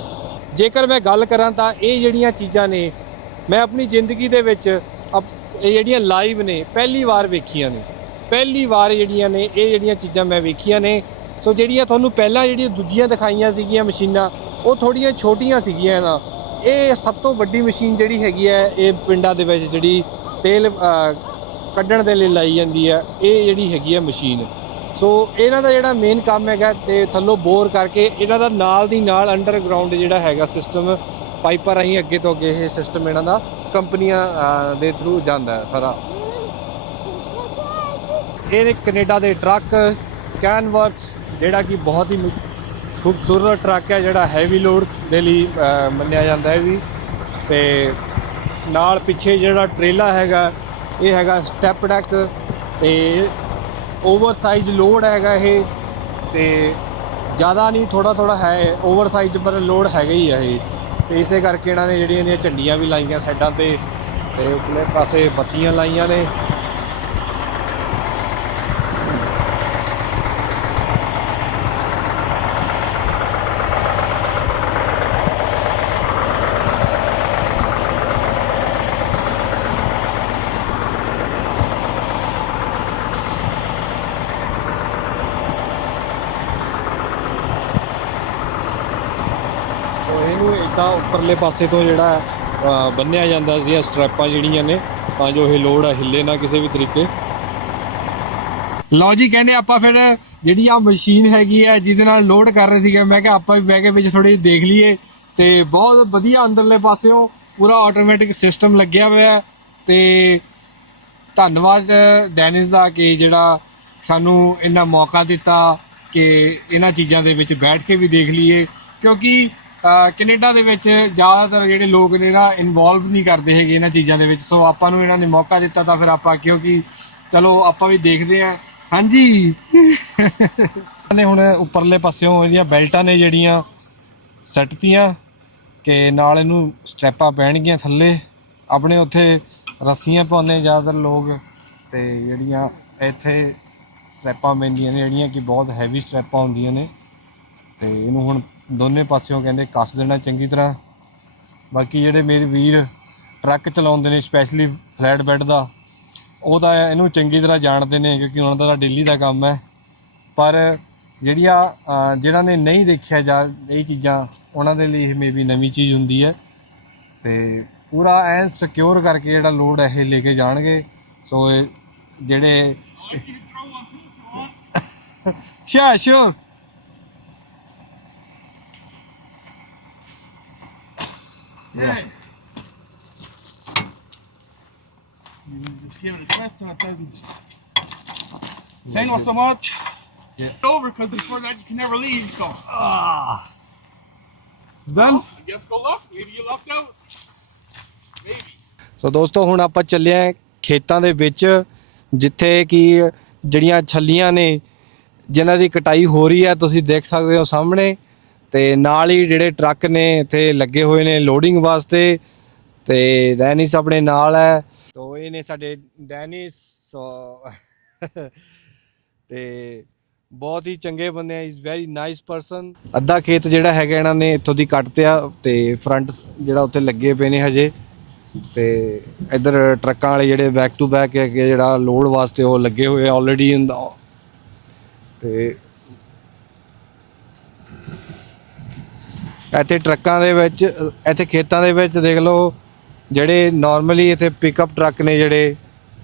ਜੇਕਰ ਮੈਂ ਗੱਲ ਕਰਾਂ ਤਾਂ ਇਹ ਜਿਹੜੀਆਂ ਚੀਜ਼ਾਂ ਨੇ ਮੈਂ ਆਪਣੀ ਜ਼ਿੰਦਗੀ ਦੇ ਵਿੱਚ ਅਪ- ਇਹ ਜਿਹੜੀਆਂ ਲਾਈਵ ਨੇ ਪਹਿਲੀ ਵਾਰ ਵੇਖੀਆਂ ਨੇ। ਪਹਿਲੀ ਵਾਰ ਜਿਹੜੀਆਂ ਨੇ ਇਹ ਜਿਹੜੀਆਂ ਚੀਜ਼ਾਂ ਮੈਂ ਵੇਖੀਆਂ ਨੇ। ਸੋ ਜਿਹੜੀਆਂ ਤੁਹਾਨੂੰ ਪਹਿਲਾਂ ਜਿਹੜੀਆਂ ਦੂਜੀਆਂ ਦਿਖਾਈਆਂ ਸੀਗੀਆਂ ਮਸ਼ੀਨਾਂ ਉਹ ਥੋੜੀਆਂ ਛੋਟੀਆਂ ਸੀਗੀਆਂ ਨਾ। ਇਹ ਸਭ ਤੋਂ ਵੱਡੀ ਮਸ਼ੀਨ ਜਿਹੜੀ ਹੈਗੀ ਹੈ ਇਹ ਪਿੰਡਾਂ ਦੇ ਵਿੱਚ ਜਿਹੜੀ ਤੇਲ ਕੱਢਣ ਦੇ ਲਈ ਲਾਈ ਜਾਂਦੀ ਹੈ ਇਹ ਜਿਹੜੀ ਹੈਗੀ ਹੈ ਮਸ਼ੀਨ। ਸੋ ਇਹਨਾਂ ਦਾ ਜਿਹੜਾ ਮੇਨ ਕੰਮ ਹੈਗਾ ਤੇ ਥੱਲੋਂ ਬੋਰ ਕਰਕੇ ਇਹਨਾਂ ਦਾ ਨਾਲ ਦੀ ਨਾਲ ਅੰਡਰਗਰਾਉਂਡ ਜਿਹੜਾ ਹੈਗਾ ਸਿਸਟਮ ਪਾਈਪਾਂ ਰਾਹੀਂ ਅੱਗੇ ਤੋਂ ਅੱਗੇ ਇਹ ਸਿਸਟਮ ਇਹਨਾਂ ਦਾ ਕੰਪਨੀਆਂ ਦੇ ਥਰੂ ਜਾਂਦਾ ਹੈ ਸਾਰਾ। ਇਹ ਨੇ ਕੈਨੇਡਾ ਦੇ ਟਰੱਕ ਕੈਨਵਰਸ ਜਿਹੜਾ ਕਿ ਬਹੁਤ ਹੀ ਖੂਬਸੂਰਤ ਟਰੱਕ ਹੈ, ਜਿਹੜਾ ਹੈਵੀ ਲੋਡ ਦੇ ਲਈ ਮੰਨਿਆ ਜਾਂਦਾ ਹੈ ਵੀ। ਤੇ ਨਾਲ ਪਿੱਛੇ ਜਿਹੜਾ ਟ੍ਰੇਲਾ ਹੈਗਾ ਇਹ ਹੈਗਾ ਸਟੈਪ ਡੈਕ ਤੇ ਓਵਰ ਸਾਈਜ਼ ਲੋਡ ਹੈਗਾ ਇਹ ਤੇ ਜ਼ਿਆਦਾ ਨਹੀਂ ਥੋੜਾ ਥੋੜਾ ਹੈ ਓਵਰ ਸਾਈਜ਼ ਪਰ ਲੋਡ ਹੈਗਾ ਹੀ ਹੈ ਇਹ। ਤੇ ਇਸੇ ਕਰਕੇ ਇਹਨਾਂ ਨੇ ਜਿਹੜੀਆਂ ਇਹਦੀਆਂ ਝੰਡੀਆਂ ਵੀ ਲਾਈਆਂ ਸਾਈਡਾਂ ਤੇ ਤੇ ਉਪਰਲੇ ਪਾਸੇ ਬੱਤੀਆਂ ਲਾਈਆਂ ਨੇ ਸੋ ਤਾਂ ਉੱਪਰਲੇ ਪਾਸੇ ਤੋਂ ਜਿਹੜਾ ਬੰਨਿਆ ਜਾਂਦਾ ਸੀ ਇਹ ਸਟ੍ਰੈਪਾਂ ਜਿਹੜੀਆਂ ਨੇ, ਤਾਂ ਜੋ ਇਹ ਲੋਡ ਆ ਹਿੱਲੇ ਨਾ ਕਿਸੇ ਵੀ ਤਰੀਕੇ। ਲਓ ਜੀ, ਕਹਿੰਦੇ ਆਪਾਂ ਫਿਰ ਜਿਹੜੀ ਆ ਮਸ਼ੀਨ ਹੈਗੀ ਹੈ ਜਿਹਦੇ ਨਾਲ ਲੋਡ ਕਰ ਰਹੇ ਸੀਗੇ, ਮੈਂ ਕਿਹਾ ਆਪਾਂ ਵੀ ਬਹਿ ਕੇ ਵਿੱਚ ਥੋੜੀ ਦੇਖ ਲਈਏ। ਤੇ ਬਹੁਤ ਵਧੀਆ ਅੰਦਰਲੇ ਪਾਸਿਓਂ ਪੂਰਾ ਆਟੋਮੈਟਿਕ ਸਿਸਟਮ ਲੱਗਿਆ ਹੋਇਆ ਹੈ। ਤੇ ਧੰਨਵਾਦ, ਡੈਨਿਸ ਦਾ ਕਿ ਜਿਹੜਾ ਸਾਨੂੰ ਇਹਨਾਂ ਮੌਕਾ ਦਿੱਤਾ ਕਿ ਇਹਨਾਂ ਚੀਜ਼ਾਂ ਦੇ ਵਿੱਚ ਬੈਠ ਕੇ ਵੀ ਦੇਖ ਲਈਏ। ਕਿਉਂਕਿ ਕੈਨੇਡਾ ਦੇ ਵਿੱਚ ਜ਼ਿਆਦਾਤਰ ਜਿਹੜੇ ਲੋਕ ਨੇ ਨਾ ਇਨਵੋਲਵ ਨਹੀਂ ਕਰਦੇ ਹੈਗੇ ਇਹਨਾਂ ਚੀਜ਼ਾਂ ਦੇ ਵਿੱਚ। ਸੋ ਆਪਾਂ ਨੂੰ ਇਹਨਾਂ ਨੇ ਮੌਕਾ ਦਿੱਤਾ ਤਾਂ ਫਿਰ ਆਪਾਂ ਕਿਉਂਕਿ ਚਲੋ ਆਪਾਂ ਵੀ ਦੇਖਦੇ ਆਂ ਹਾਂਜੀ। ਨੇ ਹੁਣ ਉੱਪਰਲੇ ਪਾਸਿਓਂ ਇਹਦੀਆਂ ਬੈਲਟਾਂ ਨੇ ਜਿਹੜੀਆਂ ਸੱਟਤੀਆਂ ਕਿ ਨਾਲ ਇਹਨੂੰ ਸਟੈਪਾਂ ਪੈਣਗੀਆਂ ਥੱਲੇ। ਆਪਣੇ ਉੱਥੇ ਰੱਸੀਆਂ ਪਾਉਂਦੇ ਜ਼ਿਆਦਾਤਰ ਲੋਕ ਤੇ ਜਿਹੜੀਆਂ ਇੱਥੇ ਸਟੈਪਾਂ ਪੈਂਦੀਆਂ ਨੇ, ਜਿਹੜੀਆਂ ਕਿ ਬਹੁਤ ਹੈਵੀ ਸਟੈਪਾਂ ਹੁੰਦੀਆਂ ਨੇ। ਤੇ ਇਹਨੂੰ ਹੁਣ ਦੋਨੇ ਪਾਸਿਓਂ ਕਹਿੰਦੇ ਕੱਸ ਦੇਣਾ ਚੰਗੀ ਤਰ੍ਹਾਂ। ਬਾਕੀ ਜਿਹੜੇ ਮੇਰੇ ਵੀਰ ਟਰੱਕ ਚਲਾਉਂਦੇ ਨੇ ਸਪੈਸ਼ਲੀ ਫਲੈਟ ਬੈੱਡ ਦਾ ਉਹ ਤਾਂ ਇਹਨੂੰ ਚੰਗੀ ਤਰ੍ਹਾਂ ਜਾਣਦੇ ਨੇ ਕਿਉਂਕਿ ਉਹਨਾਂ ਦਾ ਤਾਂ ਡੇਲੀ ਦਾ ਕੰਮ ਹੈ। ਪਰ ਜਿਹੜੀਆਂ ਜਿਹਨਾਂ ਨੇ ਨਹੀਂ ਦੇਖਿਆ ਜਾਂ ਇਹ ਚੀਜ਼ਾਂ ਉਹਨਾਂ ਦੇ ਲਈ ਇਹ ਮੇਬੀ ਨਵੀਂ ਚੀਜ਼ ਹੁੰਦੀ ਹੈ। ਤੇ ਪੂਰਾ ਐਨ ਸਿਕਿਉਰ ਕਰਕੇ ਜਿਹੜਾ ਲੋਡ ਇਹ ਲੈ ਕੇ ਜਾਣਗੇ। ਸੋ ਜਿਹੜੇ ਸ਼ਾ ਸ਼ੋਰ
Yeah. Just give it a twist and it doesn't. Tangle so much.
Yeah.
It's over because before that you can never leave. So
It's done?
I guess go luck. Maybe you lucked out. Maybe.
ਸੋ ਦੋਸਤੋ ਹੁਣ ਆਪਾਂ ਚੱਲੇ ਆਂ ਖੇਤਾਂ ਦੇ ਵਿੱਚ ਜਿੱਥੇ ਕਿ ਜਿਹੜੀਆਂ ਛੱਲੀਆਂ ਨੇ ਜਿਨ੍ਹਾਂ ਦੀ ਕਟਾਈ ਹੋ ਰਹੀ ਹੈ ਤੁਸੀਂ ਦੇਖ ਸਕਦੇ ਹੋ ਸਾਹਮਣੇ ਤੇ ਨਾਲ ਹੀ ਜਿਹੜੇ ਟਰੱਕ ਨੇ ਇੱਥੇ ਲੱਗੇ ਹੋਏ ਨੇ ਲੋਡਿੰਗ ਵਾਸਤੇ, ਤੇ ਡੈਨਿਸ ਆਪਣੇ ਨਾਲ ਹੈ। ਤੋ ਇਹ ਨੇ ਸਾਡੇ ਡੈਨਿਸ, ਸੋ ਤੇ ਬਹੁਤ ਹੀ ਚੰਗੇ ਬੰਦੇ ਆ ਇਜ਼ ਵੈਰੀ ਨਾਈਸ ਪਰਸਨ ਅੱਧਾ ਖੇਤ ਜਿਹੜਾ ਹੈਗਾ ਇਹਨਾਂ ਨੇ ਇੱਥੋਂ ਦੀ ਕੱਟਤਿਆ ਤੇ ਫਰੰਟ ਜਿਹੜਾ ਉੱਥੇ ਲੱਗੇ ਪਏ ਨੇ ਹਜੇ। ਤੇ ਇੱਧਰ ਟਰੱਕਾਂ ਵਾਲੇ ਜਿਹੜੇ ਬੈਕ ਟੂ ਬੈਕ ਹੈਗੇ ਜਿਹੜਾ ਲੋਡ ਵਾਸਤੇ ਉਹ ਲੱਗੇ ਹੋਏ ਆਲਰੇਡੀ ਇਨ ਤੇ ਇੱਥੇ ਟਰੱਕਾਂ ਦੇ ਵਿੱਚ, ਇੱਥੇ ਖੇਤਾਂ ਦੇ ਵਿੱਚ ਦੇਖ ਲਓ, ਜਿਹੜੇ ਨਾਰਮਲੀ ਇੱਥੇ ਪਿਕਅਪ ਟਰੱਕ ਨੇ ਜਿਹੜੇ,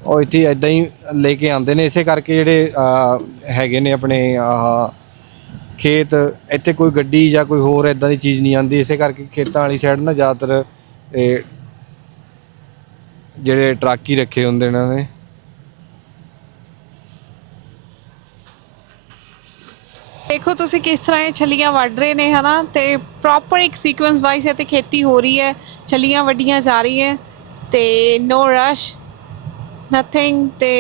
ਉਹ ਇੱਥੇ ਇਦਾਂ ਹੀ ਲੈ ਕੇ ਆਉਂਦੇ ਨੇ। ਇਸੇ ਕਰਕੇ ਜਿਹੜੇ ਹੈਗੇ ਨੇ ਆਪਣੇ, ਆਹ, ਖੇਤ, ਇੱਥੇ ਕੋਈ ਗੱਡੀ ਜਾਂ ਕੋਈ ਹੋਰ ਇਦਾਂ ਦੀ ਚੀਜ਼ ਨਹੀਂ ਆਉਂਦੀ। ਇਸੇ ਕਰਕੇ ਖੇਤਾਂ ਵਾਲੀ ਸਾਈਡ ਨਾ ਜ਼ਿਆਦਾਤਰ ਇਹ, ਜਿਹੜੇ ਟਰੱਕ ਹੀ ਰੱਖੇ ਹੁੰਦੇ ਇਹਨਾਂ ਨੇ।
ਦੇਖੋ ਤੁਸੀਂ ਕਿਸ ਤਰ੍ਹਾਂ ਇਹ ਛੱਲੀਆਂ ਵੱਢ ਰਹੇ ਨੇ, ਹਨਾ? ਤੇ ਪ੍ਰੋਪਰ ਇੱਕ ਸੀਕੁਐਂਸ ਵਾਈਜ਼ ਤੇ ਖੇਤੀ ਹੋ ਰਹੀ ਹੈ, ਛੱਲੀਆਂ ਵੱਢੀਆਂ ਜਾ ਰਹੀ ਹੈ ਤੇ ਨੋ ਰਸ਼ ਨਥਿੰਗ ਤੇ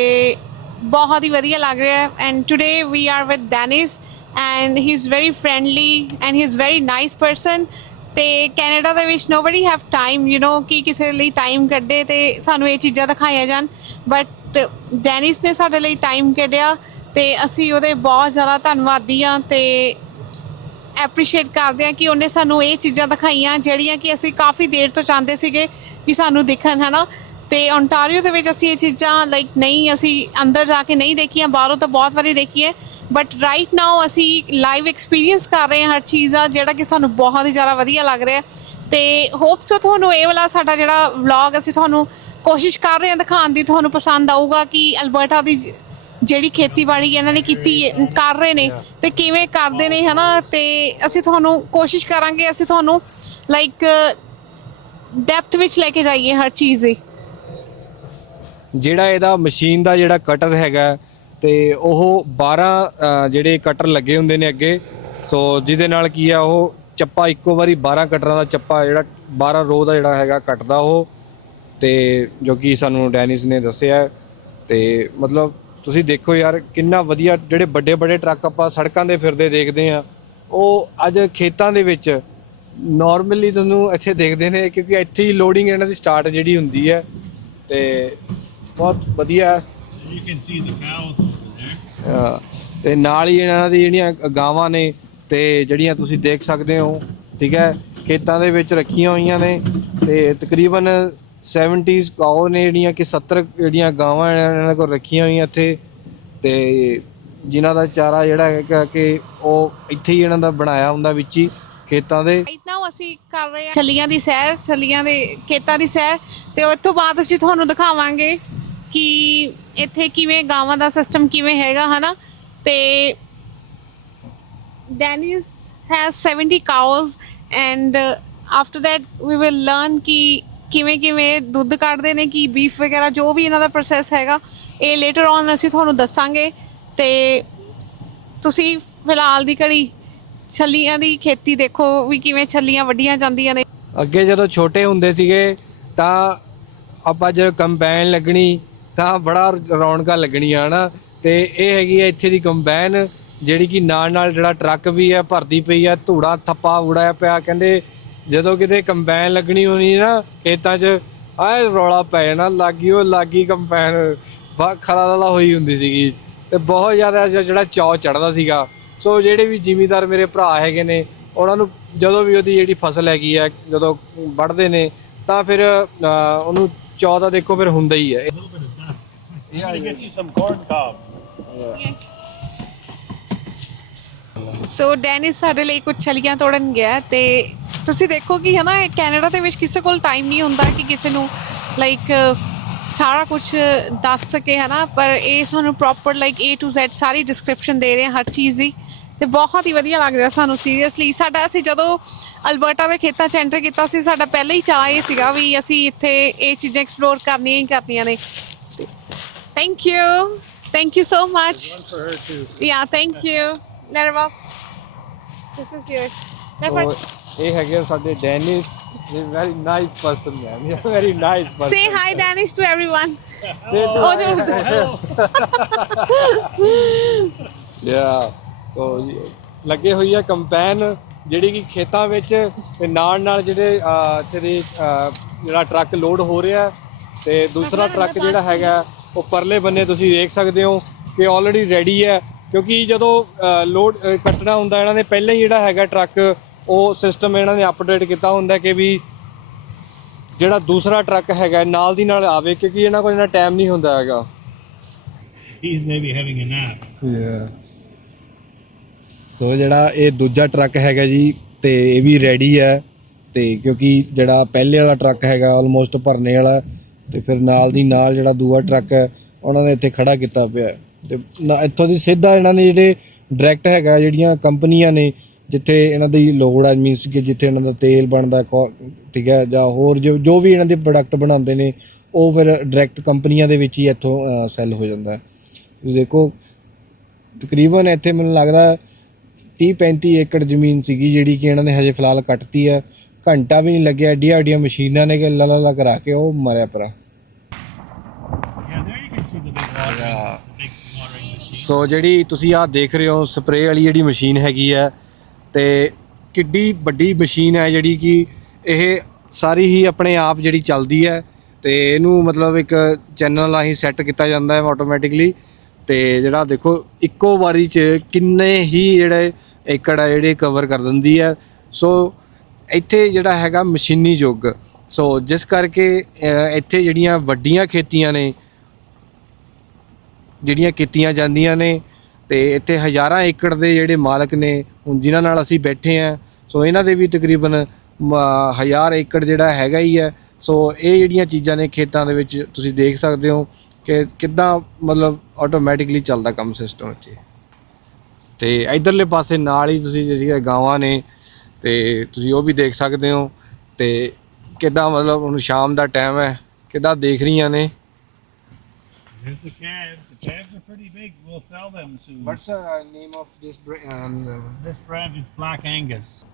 ਬਹੁਤ ਹੀ ਵਧੀਆ ਲੱਗ ਰਿਹਾ ਹੈ। And today we are with Dennis and he is very friendly and he is very nice person ਤੇ ਕੈਨੇਡਾ ਦੇ ਵਿੱਚ nobody have time you know ਕਿ ਕਿਸੇ ਲਈ ਟਾਈਮ ਕੱਢੇ ਤੇ ਸਾਨੂੰ ਇਹ ਚੀਜ਼ਾਂ ਦਿਖਾਈਆਂ ਜਾਣ। ਬਟ ਡੈਨਿਸ ਨੇ ਸਾਡੇ ਲਈ ਟਾਈਮ ਕੱਢਿਆ। ਤੇ ਅਸੀਂ ਉਹਦੇ ਬਹੁਤ ਜ਼ਿਆਦਾ ਧੰਨਵਾਦੀ ਆ ਤੇ ਐਪਰੀਸ਼ੀਏਟ ਕਰਦੇ ਆ ਕਿ ਉਹਨੇ ਸਾਨੂੰ ਇਹ ਚੀਜ਼ਾਂ ਦਿਖਾਈਆਂ, ਜਿਹੜੀਆਂ ਕਿ ਅਸੀਂ ਕਾਫੀ ਦੇਰ ਤੋਂ ਚਾਹੁੰਦੇ ਸੀਗੇ ਕਿ ਸਾਨੂੰ ਦਿਖਣ, ਹਨਾ? ਤੇ ਓਨਟਾਰੀਓ ਦੇ ਵਿੱਚ ਅਸੀਂ ਇਹ ਚੀਜ਼ਾਂ ਲਾਈਕ ਨਹੀਂ, ਅਸੀਂ ਅੰਦਰ ਜਾ ਕੇ ਨਹੀਂ ਦੇਖੀਆਂ, ਬਾਹਰੋਂ ਤਾਂ ਬਹੁਤ ਵਾਰੀ ਦੇਖੀਏ। ਬਟ ਰਾਈਟ ਨਾਓ ਅਸੀਂ ਲਾਈਵ ਐਕਸਪੀਰੀਅੰਸ ਕਰ ਰਹੇ ਹਾਂ ਹਰ ਚੀਜ਼ ਦਾ, ਜਿਹੜਾ ਕਿ ਸਾਨੂੰ ਬਹੁਤ ਹੀ ਜ਼ਿਆਦਾ ਵਧੀਆ ਲੱਗ ਰਿਹਾ ਹੈ। ਤੇ ਹੋਪ ਸੋ ਤੁਹਾਨੂੰ ਇਹ ਵਾਲਾ ਸਾਡਾ ਜਿਹੜਾ ਵਲੌਗ ਅਸੀਂ ਤੁਹਾਨੂੰ ਕੋਸ਼ਿਸ਼ ਕਰ ਰਹੇ ਹਾਂ ਦਿਖਾਉਣ ਦੀ, ਤੁਹਾਨੂੰ ਪਸੰਦ ਆਊਗਾ ਕਿ ਅਲਬਰਟਾ ਦੀ ਜਿਹੜੀ ਖੇਤੀਬਾੜੀ ਇਹਨਾਂ ਨੇ ਕੀਤੀ ਹੈ- ਕਰ ਰਹੇ ਨੇ ਤੇ ਕਿਵੇਂ ਕਰਦੇ ਨੇ ਹਨਾ ਤੇ ਅਸੀਂ ਤੁਹਾਨੂੰ ਕੋਸ਼ਿਸ਼ ਕਰਾਂਗੇ ਅਸੀਂ ਤੁਹਾਨੂੰ ਲਾਈਕ ਡੈਪਥ ਵਿੱਚ ਲੈ ਕੇ ਜਾਈਏ ਹਰ ਚੀਜ਼ ਦੀ
ਜਿਹੜਾ ਇਹਦਾ ਮਸ਼ੀਨ ਦਾ ਜਿਹੜਾ ਕਟਰ ਹੈਗਾ ਤੇ ਉਹ 12 ਅ, ਜਿਹੜੇ ਕਟਰ ਲੱਗੇ ਹੁੰਦੇ ਨੇ ਅੱਗੇ ਸੋ ਜਿਹਦੇ ਨਾਲ ਕੀ ਆ ਉਹ ਚੱਪਾ ਇੱਕੋ ਵਾਰੀ 12 ਕਟਰਾਂ ਦਾ ਚੱਪਾ ਜਿਹੜਾ 12 ਰੋ ਦਾ ਜਿਹੜਾ ਹੈਗਾ ਕੱਟਦਾ ਉਹ ਤੇ ਜੋ ਕਿ ਸਾਨੂੰ ਡੈਨਿਸ ਨੇ ਦੱਸਿਆ ਹੈ। ਤੇ ਮਤਲਬ ਤੁਸੀਂ ਦੇਖੋ ਯਾਰ ਕਿੰਨਾ ਵਧੀਆ ਜਿਹੜੇ ਵੱਡੇ ਵੱਡੇ ਟਰੱਕ ਆਪਾਂ ਸੜਕਾਂ ਤੇ ਫਿਰਦੇ ਦੇਖਦੇ ਆ ਉਹ ਅੱਜ ਖੇਤਾਂ ਦੇ ਵਿੱਚ ਨਾਰਮਲੀ ਤੁਹਾਨੂੰ ਇੱਥੇ ਦੇਖਦੇ ਨੇ ਕਿਉਂਕਿ ਇੱਥੇ ਹੀ ਲੋਡਿੰਗ ਇਹਨਾਂ ਦੀ ਸਟਾਰਟ ਜਿਹੜੀ ਹੁੰਦੀ ਹੈ। ਤੇ ਬਹੁਤ ਵਧੀਆ. ਅਹ ਤੇ ਨਾਲ ਹੀ ਇਹਨਾਂ ਦੀ ਜਿਹੜੀਆਂ ਗਾਵਾਂ ਨੇ ਤੇ ਜਿਹੜੀਆਂ ਤੁਸੀਂ ਦੇਖ ਸਕਦੇ ਹੋ ਠੀਕ ਹੈ ਖੇਤਾਂ ਦੇ ਵਿੱਚ ਰੱਖੀਆਂ ਹੋਈਆਂ ਨੇ। ਤੇ ਤਕਰੀਬਨ 70s ਕਾਓ ਨੇ ਜਿਹੜੀਆਂ ਕਿ 70 ਜਿਹੜੀਆਂ ਗਾਵਾਂ ਇਹਨਾਂ ਕੋਲ ਰੱਖੀਆਂ ਹੋਈਆਂ ਇੱਥੇ ਤੇ ਜਿਨ੍ਹਾਂ ਦਾ ਚਾਰਾ ਜਿਹੜਾ ਹੈਗਾ ਕਿ ਉਹ ਇੱਥੇ ਹੀ ਇਹਨਾਂ ਦਾ ਬਣਾਇਆ ਹੁੰਦਾ ਵਿੱਚ ਹੀ ਖੇਤਾਂ ਦੇ।
ਰਾਈਟ ਨਾਓ ਅਸੀਂ ਕਰ ਰਹੇ ਹਾਂ ਛੱਲੀਆਂ ਦੀ ਸੈਰ ਛੱਲੀਆਂ ਦੇ ਖੇਤਾਂ ਦੀ ਸੈਰ ਤੇ ਉਸ ਤੋਂ ਬਾਅਦ ਅਸੀਂ ਤੁਹਾਨੂੰ ਦਿਖਾਵਾਂਗੇ ਕਿ ਇੱਥੇ ਕਿਵੇਂ ਗਾਵਾਂ ਦਾ ਸਿਸਟਮ ਕਿਵੇਂ ਹੈਗਾ ਹਨਾ? ਤੇ Dennis has 70 cows and uh, that we will learn ਕਿ ਕਿਵੇਂ ਕਿਵੇਂ ਦੁੱਧ ਕੱਢਦੇ ਨੇ, ਕੀ ਬੀਫ ਵਗੈਰਾ, ਜੋ ਵੀ ਇਹਨਾਂ ਦਾ ਪ੍ਰੋਸੈਸ ਹੈਗਾ, ਇਹ ਲੇਟਰ ਔਨ ਅਸੀਂ ਤੁਹਾਨੂੰ ਦੱਸਾਂਗੇ। ਤੇ ਤੁਸੀਂ ਫਿਲਹਾਲ ਦੀ ਘੜੀ ਛੱਲੀਆਂ ਦੀ ਖੇਤੀ ਦੇਖੋ ਵੀ ਕਿਵੇਂ ਛੱਲੀਆਂ ਵੱਡੀਆਂ ਜਾਂਦੀਆਂ ਨੇ।
ਅੱਗੇ ਜਦੋਂ ਛੋਟੇ ਹੁੰਦੇ ਸੀਗੇ, ਤਾਂ ਆਪਾਂ ਜੇ ਕੰਬਾਈਨ ਲੱਗਣੀ, ਤਾਂ ਬੜਾ ਰੌਣਕਾਂ ਲੱਗਣੀਆਂ, ਹਨਾ? ਤੇ ਇਹ ਹੈਗੀ ਹੈ ਇੱਥੇ ਦੀ ਕੰਬਾਈਨ, ਜਿਹੜੀ ਕਿ ਨਾਲ ਨਾਲ ਜਿਹੜਾ ਟਰੱਕ ਵੀ ਹੈ ਭਰਦੀ ਪਈ ਹੈ ਧੂੜਾ ਥੱਪਾ ਉੜਾਇਆ ਪਿਆ, ਕਹਿੰਦੇ ਜਦੋਂ ਕਿਤੇ ਕੰਬਾਈਨ ਲੱਗਣੀ ਹੋਣੀ ਨਾ ਖੇਤਾਂ 'ਚ ਆਏ ਰੌਲਾ ਪੈ ਜਾਣਾ ਲੱਗੀ ਉਹ ਲੱਗੀ ਕੰਬਾਈਨ ਬਾ ਖਲਾਲਾ ਹੋਈ ਹੁੰਦੀ ਸੀਗੀ। ਤੇ ਬਹੁਤ ਜ਼ਿਆਦਾ ਜਿਹੜਾ ਚੌ ਚੜਦਾ ਸੀਗਾ। ਸੋ ਜਿਹੜੇ ਵੀ ਜ਼ਿਮੀਦਾਰ ਮੇਰੇ ਭਰਾ ਹੈਗੇ ਨੇ ਉਹਨਾਂ ਨੂੰ ਜਦੋਂ ਵੀ ਉਹਦੀ ਜਿਹੜੀ ਫਸਲ ਹੈਗੀ ਹੈ ਜਦੋਂ ਵੱਢਦੇ ਨੇ ਤਾਂ ਫਿਰ ਉਹਨੂੰ ਚੌ ਦਾ ਦੇਖੋ ਫਿਰ ਹੁੰਦਾ ਹੀ ਹੈ
I'm gonna get you some corn cobs.
So Dennis ਸਾਡੇ ਲਈ ਕੁਝ ਛਲੀਆਂ ਤੋੜਨ ਗਿਆ ਤੇ ਤੁਸੀਂ ਦੇਖੋ ਕਿ ਹਨਾ ਕੈਨੇਡਾ ਦੇ ਵਿੱਚ ਕਿਸੇ ਕੋਲ ਟਾਈਮ ਨਹੀਂ ਹੁੰਦਾ ਕਿ ਕਿਸੇ ਨੂੰ ਲਾਈਕ ਸਾਰਾ ਕੁਝ ਦੱਸ ਸਕੇ ਹਨਾ ਪਰ ਇਹ ਸਾਨੂੰ proper like A to Z ਸਾਰੀ ਡਿਸਕ੍ਰਿਪਸ਼ਨ ਦੇ ਰਹੇ ਹਰ ਚੀਜ਼ ਦੀ ਤੇ ਬਹੁਤ ਹੀ ਵਧੀਆ ਲੱਗ ਰਿਹਾ ਸਾਨੂੰ ਸੀਰੀਅਸਲੀ ਸਾਡਾ ਅਸੀਂ ਜਦੋਂ ਅਲਬਰਟਾ ਦੇ ਖੇਤਾਂ 'ਚ ਐਂਟਰ ਕੀਤਾ ਸੀ ਸਾਡਾ ਪਹਿਲਾ ਹੀ ਚਾਹ ਇਹ ਸੀਗਾ ਵੀ ਅਸੀਂ ਇੱਥੇ ਇਹ ਚੀਜ਼ਾਂ ਐਕਸਪਲੋਰ ਕਰਨੀਆਂ ਹੀ ਕਰਨੀਆਂ ਨੇ thank you thank you so much. Yeah, thank you. Nerva. This is yours. Never.
So ਇਹ ਹੈਗੇ ਸਾਡੇ Danish very nice person man very nice person
Say hi, Danish, to everyone. Oh.
ਯਾ ਸੋ ਲੱਗੇ ਹੋਈ ਹੈ ਕੰਪੈਨ ਜਿਹੜੀ ਕਿ ਖੇਤਾਂ ਵਿੱਚ ਤੇ ਨਾਲ ਨਾਲ ਜਿਹੜੇ ਅਹ, ਇੱਥੇ ਦੇ ਅਹ, ਜਿਹੜਾ ਟਰੱਕ ਲੋਡ ਹੋ ਰਿਹਾ ਹੈ ਤੇ ਦੂਸਰਾ ਟਰੱਕ ਜਿਹੜਾ ਹੈਗਾ ਉਹ ਪਰਲੇ ਬੰਨੇ ਤੁਸੀਂ ਦੇਖ ਸਕਦੇ ਹੋ ਕਿ ਆਲਰੇਡੀ ਰੈਡੀ ਹੈ ਕਿਉਂਕਿ ਜਦੋਂ ਲੋਡ ਕੱਟਣਾ ਹੁੰਦਾ ਇਹਨਾਂ ਨੇ ਪਹਿਲਾਂ ਹੀ ਜਿਹੜਾ ਹੈਗਾ ਟਰੱਕ ਉਹ ਸਿਸਟਮ ਇਹਨਾਂ ਨੇ ਅਪਡੇਟ ਕੀਤਾ ਹੁੰਦਾ ਕਿ ਵੀ ਜਿਹੜਾ ਦੂਸਰਾ ਟਰੱਕ ਹੈਗਾ ਨਾਲ ਦੀ ਨਾਲ ਆਵੇ ਕਿਉਂਕਿ ਇਹਨਾਂ ਕੋਲ ਇਹਨਾਂ ਟਾਈਮ ਨਹੀਂ ਹੁੰਦਾ ਹੈਗਾ. ਸੋ ਜਿਹੜਾ ਇਹ ਦੂਜਾ ਟਰੱਕ ਹੈਗਾ ਜੀ ਤੇ ਇਹ ਵੀ ਰੈਡੀ ਹੈ ਤੇ ਕਿਉਂਕਿ ਜਿਹੜਾ ਪਹਿਲੇ ਵਾਲਾ ਟਰੱਕ ਹੈਗਾ ਆਲਮੋਸਟ ਭਰਨੇ ਵਾਲਾ ਤੇ ਫਿਰ ਨਾਲ ਦੀ ਨਾਲ ਜਿਹੜਾ ਦੂਆ ਟਰੱਕ ਹੈ ਉਹਨਾਂ ਨੇ ਇੱਥੇ ਖੜਾ ਕੀਤਾ ਪਿਆ ਹੈ। ਤੇ ਨਾ- ਇੱਥੋਂ ਦੀ ਸਿੱਧਾ ਇਹਨਾਂ ਨੇ ਜਿਹੜੇ ਡਾਇਰੈਕਟ ਹੈਗਾ ਜਿਹੜੀਆਂ ਕੰਪਨੀਆਂ ਨੇ, ਜਿੱਥੇ ਇਹਨਾਂ ਦੀ ਲੋੜ ਹੈ ਮੀਨਸ ਕਿ ਜਿੱਥੇ ਇਹਨਾਂ ਦਾ ਤੇਲ ਬਣਦਾ, ਕੋ- ਠੀਕ ਹੈ, ਜਾਂ ਹੋਰ ਜੋ ਜੋ ਵੀ ਇਹਨਾਂ ਦੇ ਪ੍ਰੋਡਕਟ ਬਣਾਉਂਦੇ ਨੇ, ਉਹ ਫਿਰ ਡਾਇਰੈਕਟ ਕੰਪਨੀਆਂ ਦੇ ਵਿੱਚ ਹੀ ਇੱਥੋਂ ਸੈੱਲ ਹੋ ਜਾਂਦਾ ਹੈ। ਤੁਸੀਂ ਦੇਖੋ, ਤਕਰੀਬਨ ਇੱਥੇ ਮੈਨੂੰ ਲੱਗਦਾ 30 35 ਏਕੜ ਜ਼ਮੀਨ ਸੀਗੀ ਜਿਹੜੀ ਕਿ ਇਹਨਾਂ ਨੇ ਹਜੇ ਫਿਲਹਾਲ ਕੱਟਤੀ ਹੈ। ਘੰਟਾ ਵੀ ਨਹੀਂ ਲੱਗਿਆ ਏਡੀਆਂ ਏਡੀਆਂ ਮਸ਼ੀਨਾਂ ਨੇ ਕਿ ਲਾ ਲਾ ਲਾ ਕਰਾ ਕੇ ਉਹ ਮਰਿਆ ਪਰਾ
Yeah, there you can see the big watering, big watering machine.
ਸੋ ਜਿਹੜੀ ਤੁਸੀਂ ਆਹ ਦੇਖ ਰਹੇ ਹੋ ਸਪਰੇਅ ਵਾਲੀ ਜਿਹੜੀ ਮਸ਼ੀਨ ਹੈਗੀ ਹੈ, ਤੇ ਕਿੱਡੀ ਵੱਡੀ ਮਸ਼ੀਨ ਹੈ ਜਿਹੜੀ ਕਿ ਇਹ ਸਾਰੀ ਹੀ ਆਪਣੇ ਆਪ ਜਿਹੜੀ ਚੱਲਦੀ ਹੈ, ਤੇ ਇਹਨੂੰ ਮਤਲਬ ਇੱਕ ਚੈਨਲ ਰਾਹੀਂ ਸੈੱਟ ਕੀਤਾ ਜਾਂਦਾ ਹੈ ਆਟੋਮੈਟਿਕਲੀ ਤੇ ਜਿਹੜਾ ਦੇਖੋ, ਇੱਕੋ ਵਾਰੀ 'ਚ ਕਿੰਨੇ ਹੀ ਜਿਹੜੇ ਏਕੜ ਆ ਜਿਹੜੇ ਕਵਰ ਕਰ ਦਿੰਦੀ ਹੈ। ਸੋ ਇੱਥੇ ਜਿਹੜਾ ਹੈਗਾ ਮਸ਼ੀਨੀ ਯੁੱਗ। ਸੋ ਜਿਸ ਕਰਕੇ ਇੱਥੇ ਜਿਹੜੀਆਂ ਵੱਡੀਆਂ ਖੇਤੀਆਂ ਨੇ ਜਿਹੜੀਆਂ ਕੀਤੀਆਂ ਜਾਂਦੀਆਂ ਨੇ ਤੇ ਇੱਥੇ ਹਜ਼ਾਰਾਂ ਏਕੜ ਦੇ ਜਿਹੜੇ ਮਾਲਕ ਨੇ ਹੁਣ ਜਿਨ੍ਹਾਂ ਨਾਲ ਅਸੀਂ ਬੈਠੇ ਆ ਸੋ ਇਹਨਾਂ ਦੇ ਵੀ ਤਕਰੀਬਨ ਮ, ਹਜ਼ਾਰ ਏਕੜ ਜਿਹੜਾ ਹੈਗਾ ਹੀ ਹੈ। ਸੋ ਇਹ ਜਿਹੜੀਆਂ ਚੀਜ਼ਾਂ ਨੇ ਖੇਤਾਂ ਦੇ ਵਿੱਚ ਤੁਸੀਂ ਦੇਖ ਸਕਦੇ ਹੋ ਕਿ ਕਿੱਦਾਂ ਮਤਲਬ ਆਟੋਮੈਟਿਕਲੀ ਚੱਲਦਾ ਕੰਮ ਸਿਸਟਮ ਇੱਥੇ। ਤੇ ਇਧਰਲੇ ਪਾਸੇ ਨਾਲ ਹੀ ਤੁਸੀਂ ਜਿਹੜੀਆਂ ਗਾਵਾਂ ਨੇ ਤੇ ਤੁਸੀਂ ਉਹ ਵੀ ਦੇਖ ਸਕਦੇ ਹੋ ਤੇ ਕਿੱਦਾਂ ਮਤਲਬ ਹੁਣ ਸ਼ਾਮ ਦਾ ਟਾਈਮ ਹੈ ਕਿੱਦਾਂ ਦੇਖ ਰਹੀਆਂ ਨੇ।
There's the calves. The calves are pretty big. We'll sell them soon.
the name of this
This brand is Black Angus.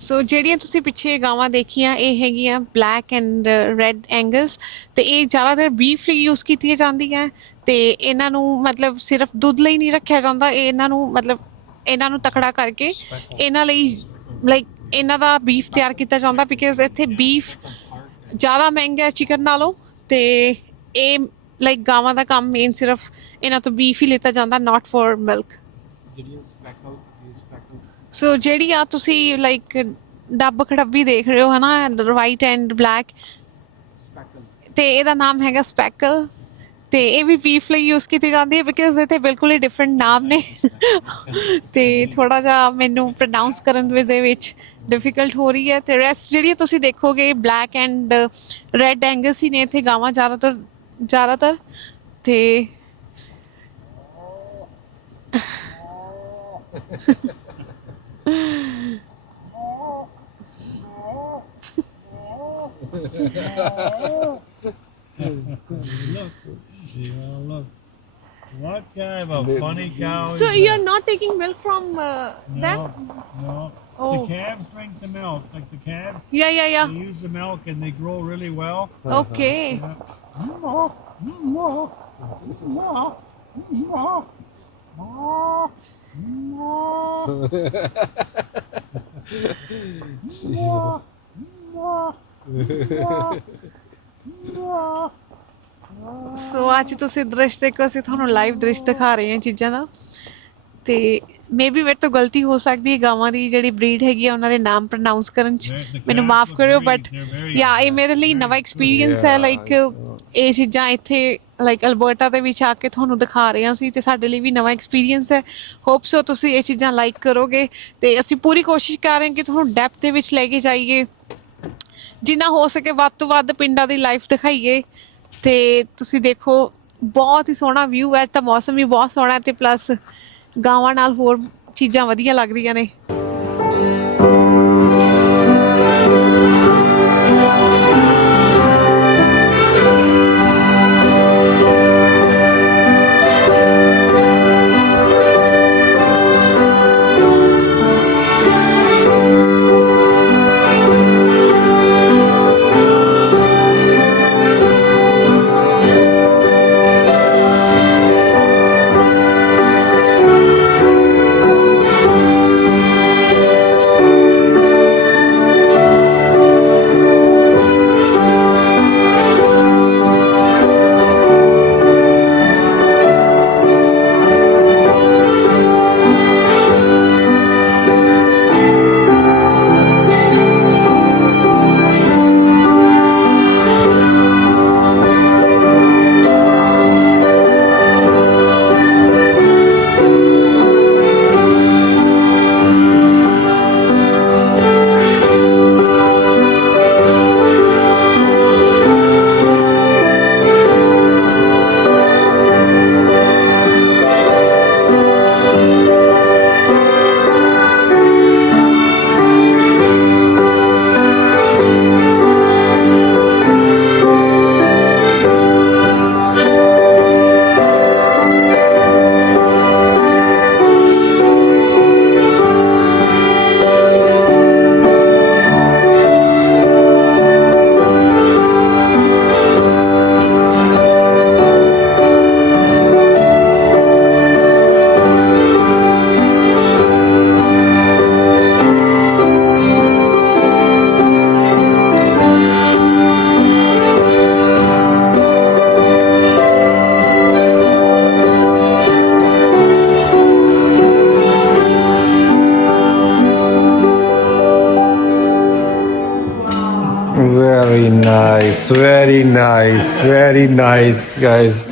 ਸੋ ਜਿਹੜੀਆਂ ਤੁਸੀਂ ਪਿੱਛੇ ਗਾਵਾਂ ਦੇਖੀਆਂ ਇਹ ਹੈਗੀਆਂ ਬਲੈਕ ਐਂਡ ਰੈਡ ਐਂਗਸ ਤੇ ਇਹ ਜ਼ਿਆਦਾਤਰ ਬੀਫ ਲਈ ਯੂਜ਼ ਕੀਤੀਆਂ ਜਾਂਦੀਆਂ ਤੇ ਇਹਨਾਂ ਨੂੰ ਮਤਲਬ ਸਿਰਫ ਦੁੱਧ ਲਈ ਨਹੀਂ ਰੱਖਿਆ ਜਾਂਦਾ ਇਹ ਇਹਨਾਂ ਨੂੰ ਮਤਲਬ ਇਹਨਾਂ ਨੂੰ ਤਕੜਾ ਕਰਕੇ ਇਹਨਾਂ ਲਈ ਲਾਈਕ ਇਹਨਾਂ ਦਾ ਬੀਫ ਤਿਆਰ ਕੀਤਾ ਜਾਂਦਾ ਬਿਕਾਜ਼ ਇੱਥੇ ਬੀਫ ਜ਼ਿਆਦਾ ਮਹਿੰਗਾ ਹੈ ਚਿਕਨ ਨਾਲੋਂ ਤੇ ਇਹ ਲਾਈਕ ਗਾਵਾਂ ਦਾ ਕੰਮ ਮੇਨ ਸਿਰਫ ਇਹਨਾਂ ਤੋਂ ਬੀਫ ਹੀ ਲਿੱਤਾ ਜਾਂਦਾ ਨਾਟ ਫॉर ਮਿਲਕ ਸੋ ਜਿਹੜੀ ਆ ਤੁਸੀਂ ਲਾਈਕ ਡੱਬ ਖੜੱਬੀ ਦੇਖ ਰਹੇ ਹੋ, ਹਨਾ ਵਾਈਟ ਐਂਡ ਬਲੈਕ ਤੇ ਇਹਦਾ ਨਾਮ ਹੈਗਾ ਸਪੈਕਲ ਤੇ ਇਹ ਵੀ ਬੀਫ ਲਈ ਯੂਜ਼ ਕੀਤੀ ਜਾਂਦੀ ਹੈ ਬਿਕਾਜ਼ ਇਹਦੇ ਬਿਲਕੁਲ ਹੀ ਡਿਫਰੈਂਟ ਨਾਮ ਨੇ। ਤੇ ਥੋੜਾ ਜਿਹਾ ਮੈਨੂੰ ਪ੍ਰੋਨਾਂਸ ਕਰਨ ਦੇ ਵਿੱਚ ਡਿਫਿਕਲਟ ਹੋ ਰਹੀ ਹੈ ਤੇ ਰੈਸਟ ਜਿਹੜੀ ਤੁਸੀਂ ਦੇਖੋਗੇ ਬਲੈਕ ਐਂਡ ਰੈਡ ਐਂਗਸ ਹੀ ਨੇ ਇੱਥੇ ਗਾਵਾਂ ਜ਼ਿਆਦਾਤਰ ਜ਼ਿਆਦਾਤਰ ਤੇ
Yeah, look. What kind of a funny cow is
So
that?
you're not taking milk from uh,
no,
them?
no.
Oh.
The calves drink the milk. Like the calves,
Yeah, yeah, yeah.
they use the milk and they grow really well.
Okay. ਸੋ ਅੱਜ ਤੁਸੀਂ ਦ੍ਰਿਸ਼ ਦੇਖੋ ਅਸੀਂ ਤੁਹਾਨੂੰ ਲਾਈਵ ਦ੍ਰਿਸ਼ ਦਿਖਾ ਰਹੇ ਹਾਂ ਚੀਜ਼ਾਂ ਦਾ ਤੇ ਮੇਬੀ ਮੇਰੇ ਤੋਂ ਗਲਤੀ ਹੋ ਸਕਦੀ ਹੈ ਗਾਵਾਂ ਦੀ ਜਿਹੜੀ ਬਰੀਡ ਹੈਗੀ ਆ ਉਹਨਾਂ ਦੇ ਨਾਮ ਪ੍ਰੋਨਾਂਸ ਕਰਨ ਚ। ਮੈਨੂੰ ਮਾਫ ਕਰਿਓ ਬਟ ਯਾ ਇਹ ਮੇਰੇ ਲਈ ਨਵਾਂ ਐਕਸਪੀਰੀਅੰਸ ਹੈ ਲਾਈਕ ਇਹ ਚੀਜ਼ਾਂ ਇੱਥੇ ਲਾਈਕ ਅਲਬਰਟਾ ਦੇ ਵਿੱਚ ਆ ਕੇ ਤੁਹਾਨੂੰ ਦਿਖਾ ਰਹੇ ਹਾਂ ਸੀ ਤੇ ਸਾਡੇ ਲਈ ਵੀ ਨਵਾਂ ਐਕਸਪੀਰੀਅੰਸ ਹੈ। ਹੋਪ ਸੋ ਤੁਸੀਂ ਇਹ ਚੀਜ਼ਾਂ ਲਾਈਕ ਕਰੋਗੇ ਤੇ ਅਸੀਂ ਪੂਰੀ ਕੋਸ਼ਿਸ਼ ਕਰ ਰਹੇ ਹਾਂ ਕਿ ਤੁਹਾਨੂੰ ਡੈਪਥ ਦੇ ਵਿੱਚ ਲੈ ਕੇ ਜਾਈਏ। ਜਿੰਨਾ ਹੋ ਸਕੇ ਵੱਧ ਤੋਂ ਵੱਧ ਪਿੰਡਾਂ ਦੀ ਲਾਈਫ ਦਿਖਾਈਏ ਤੇ ਤੁਸੀਂ ਦੇਖੋ ਬਹੁਤ ਹੀ ਸੋਹਣਾ ਵਿਊ ਹੈ ਤਾਂ ਮੌਸਮ ਵੀ ਬਹੁਤ ਸੋਹਣਾ ਹੈ ਤੇ ਪਲੱਸ ਗਾਵਾਂ ਨਾਲ ਹੋਰ ਚੀਜ਼ਾਂ ਵਧੀਆ ਲੱਗ ਰਹੀਆਂ ਨੇ।
Nice, very nice, guys.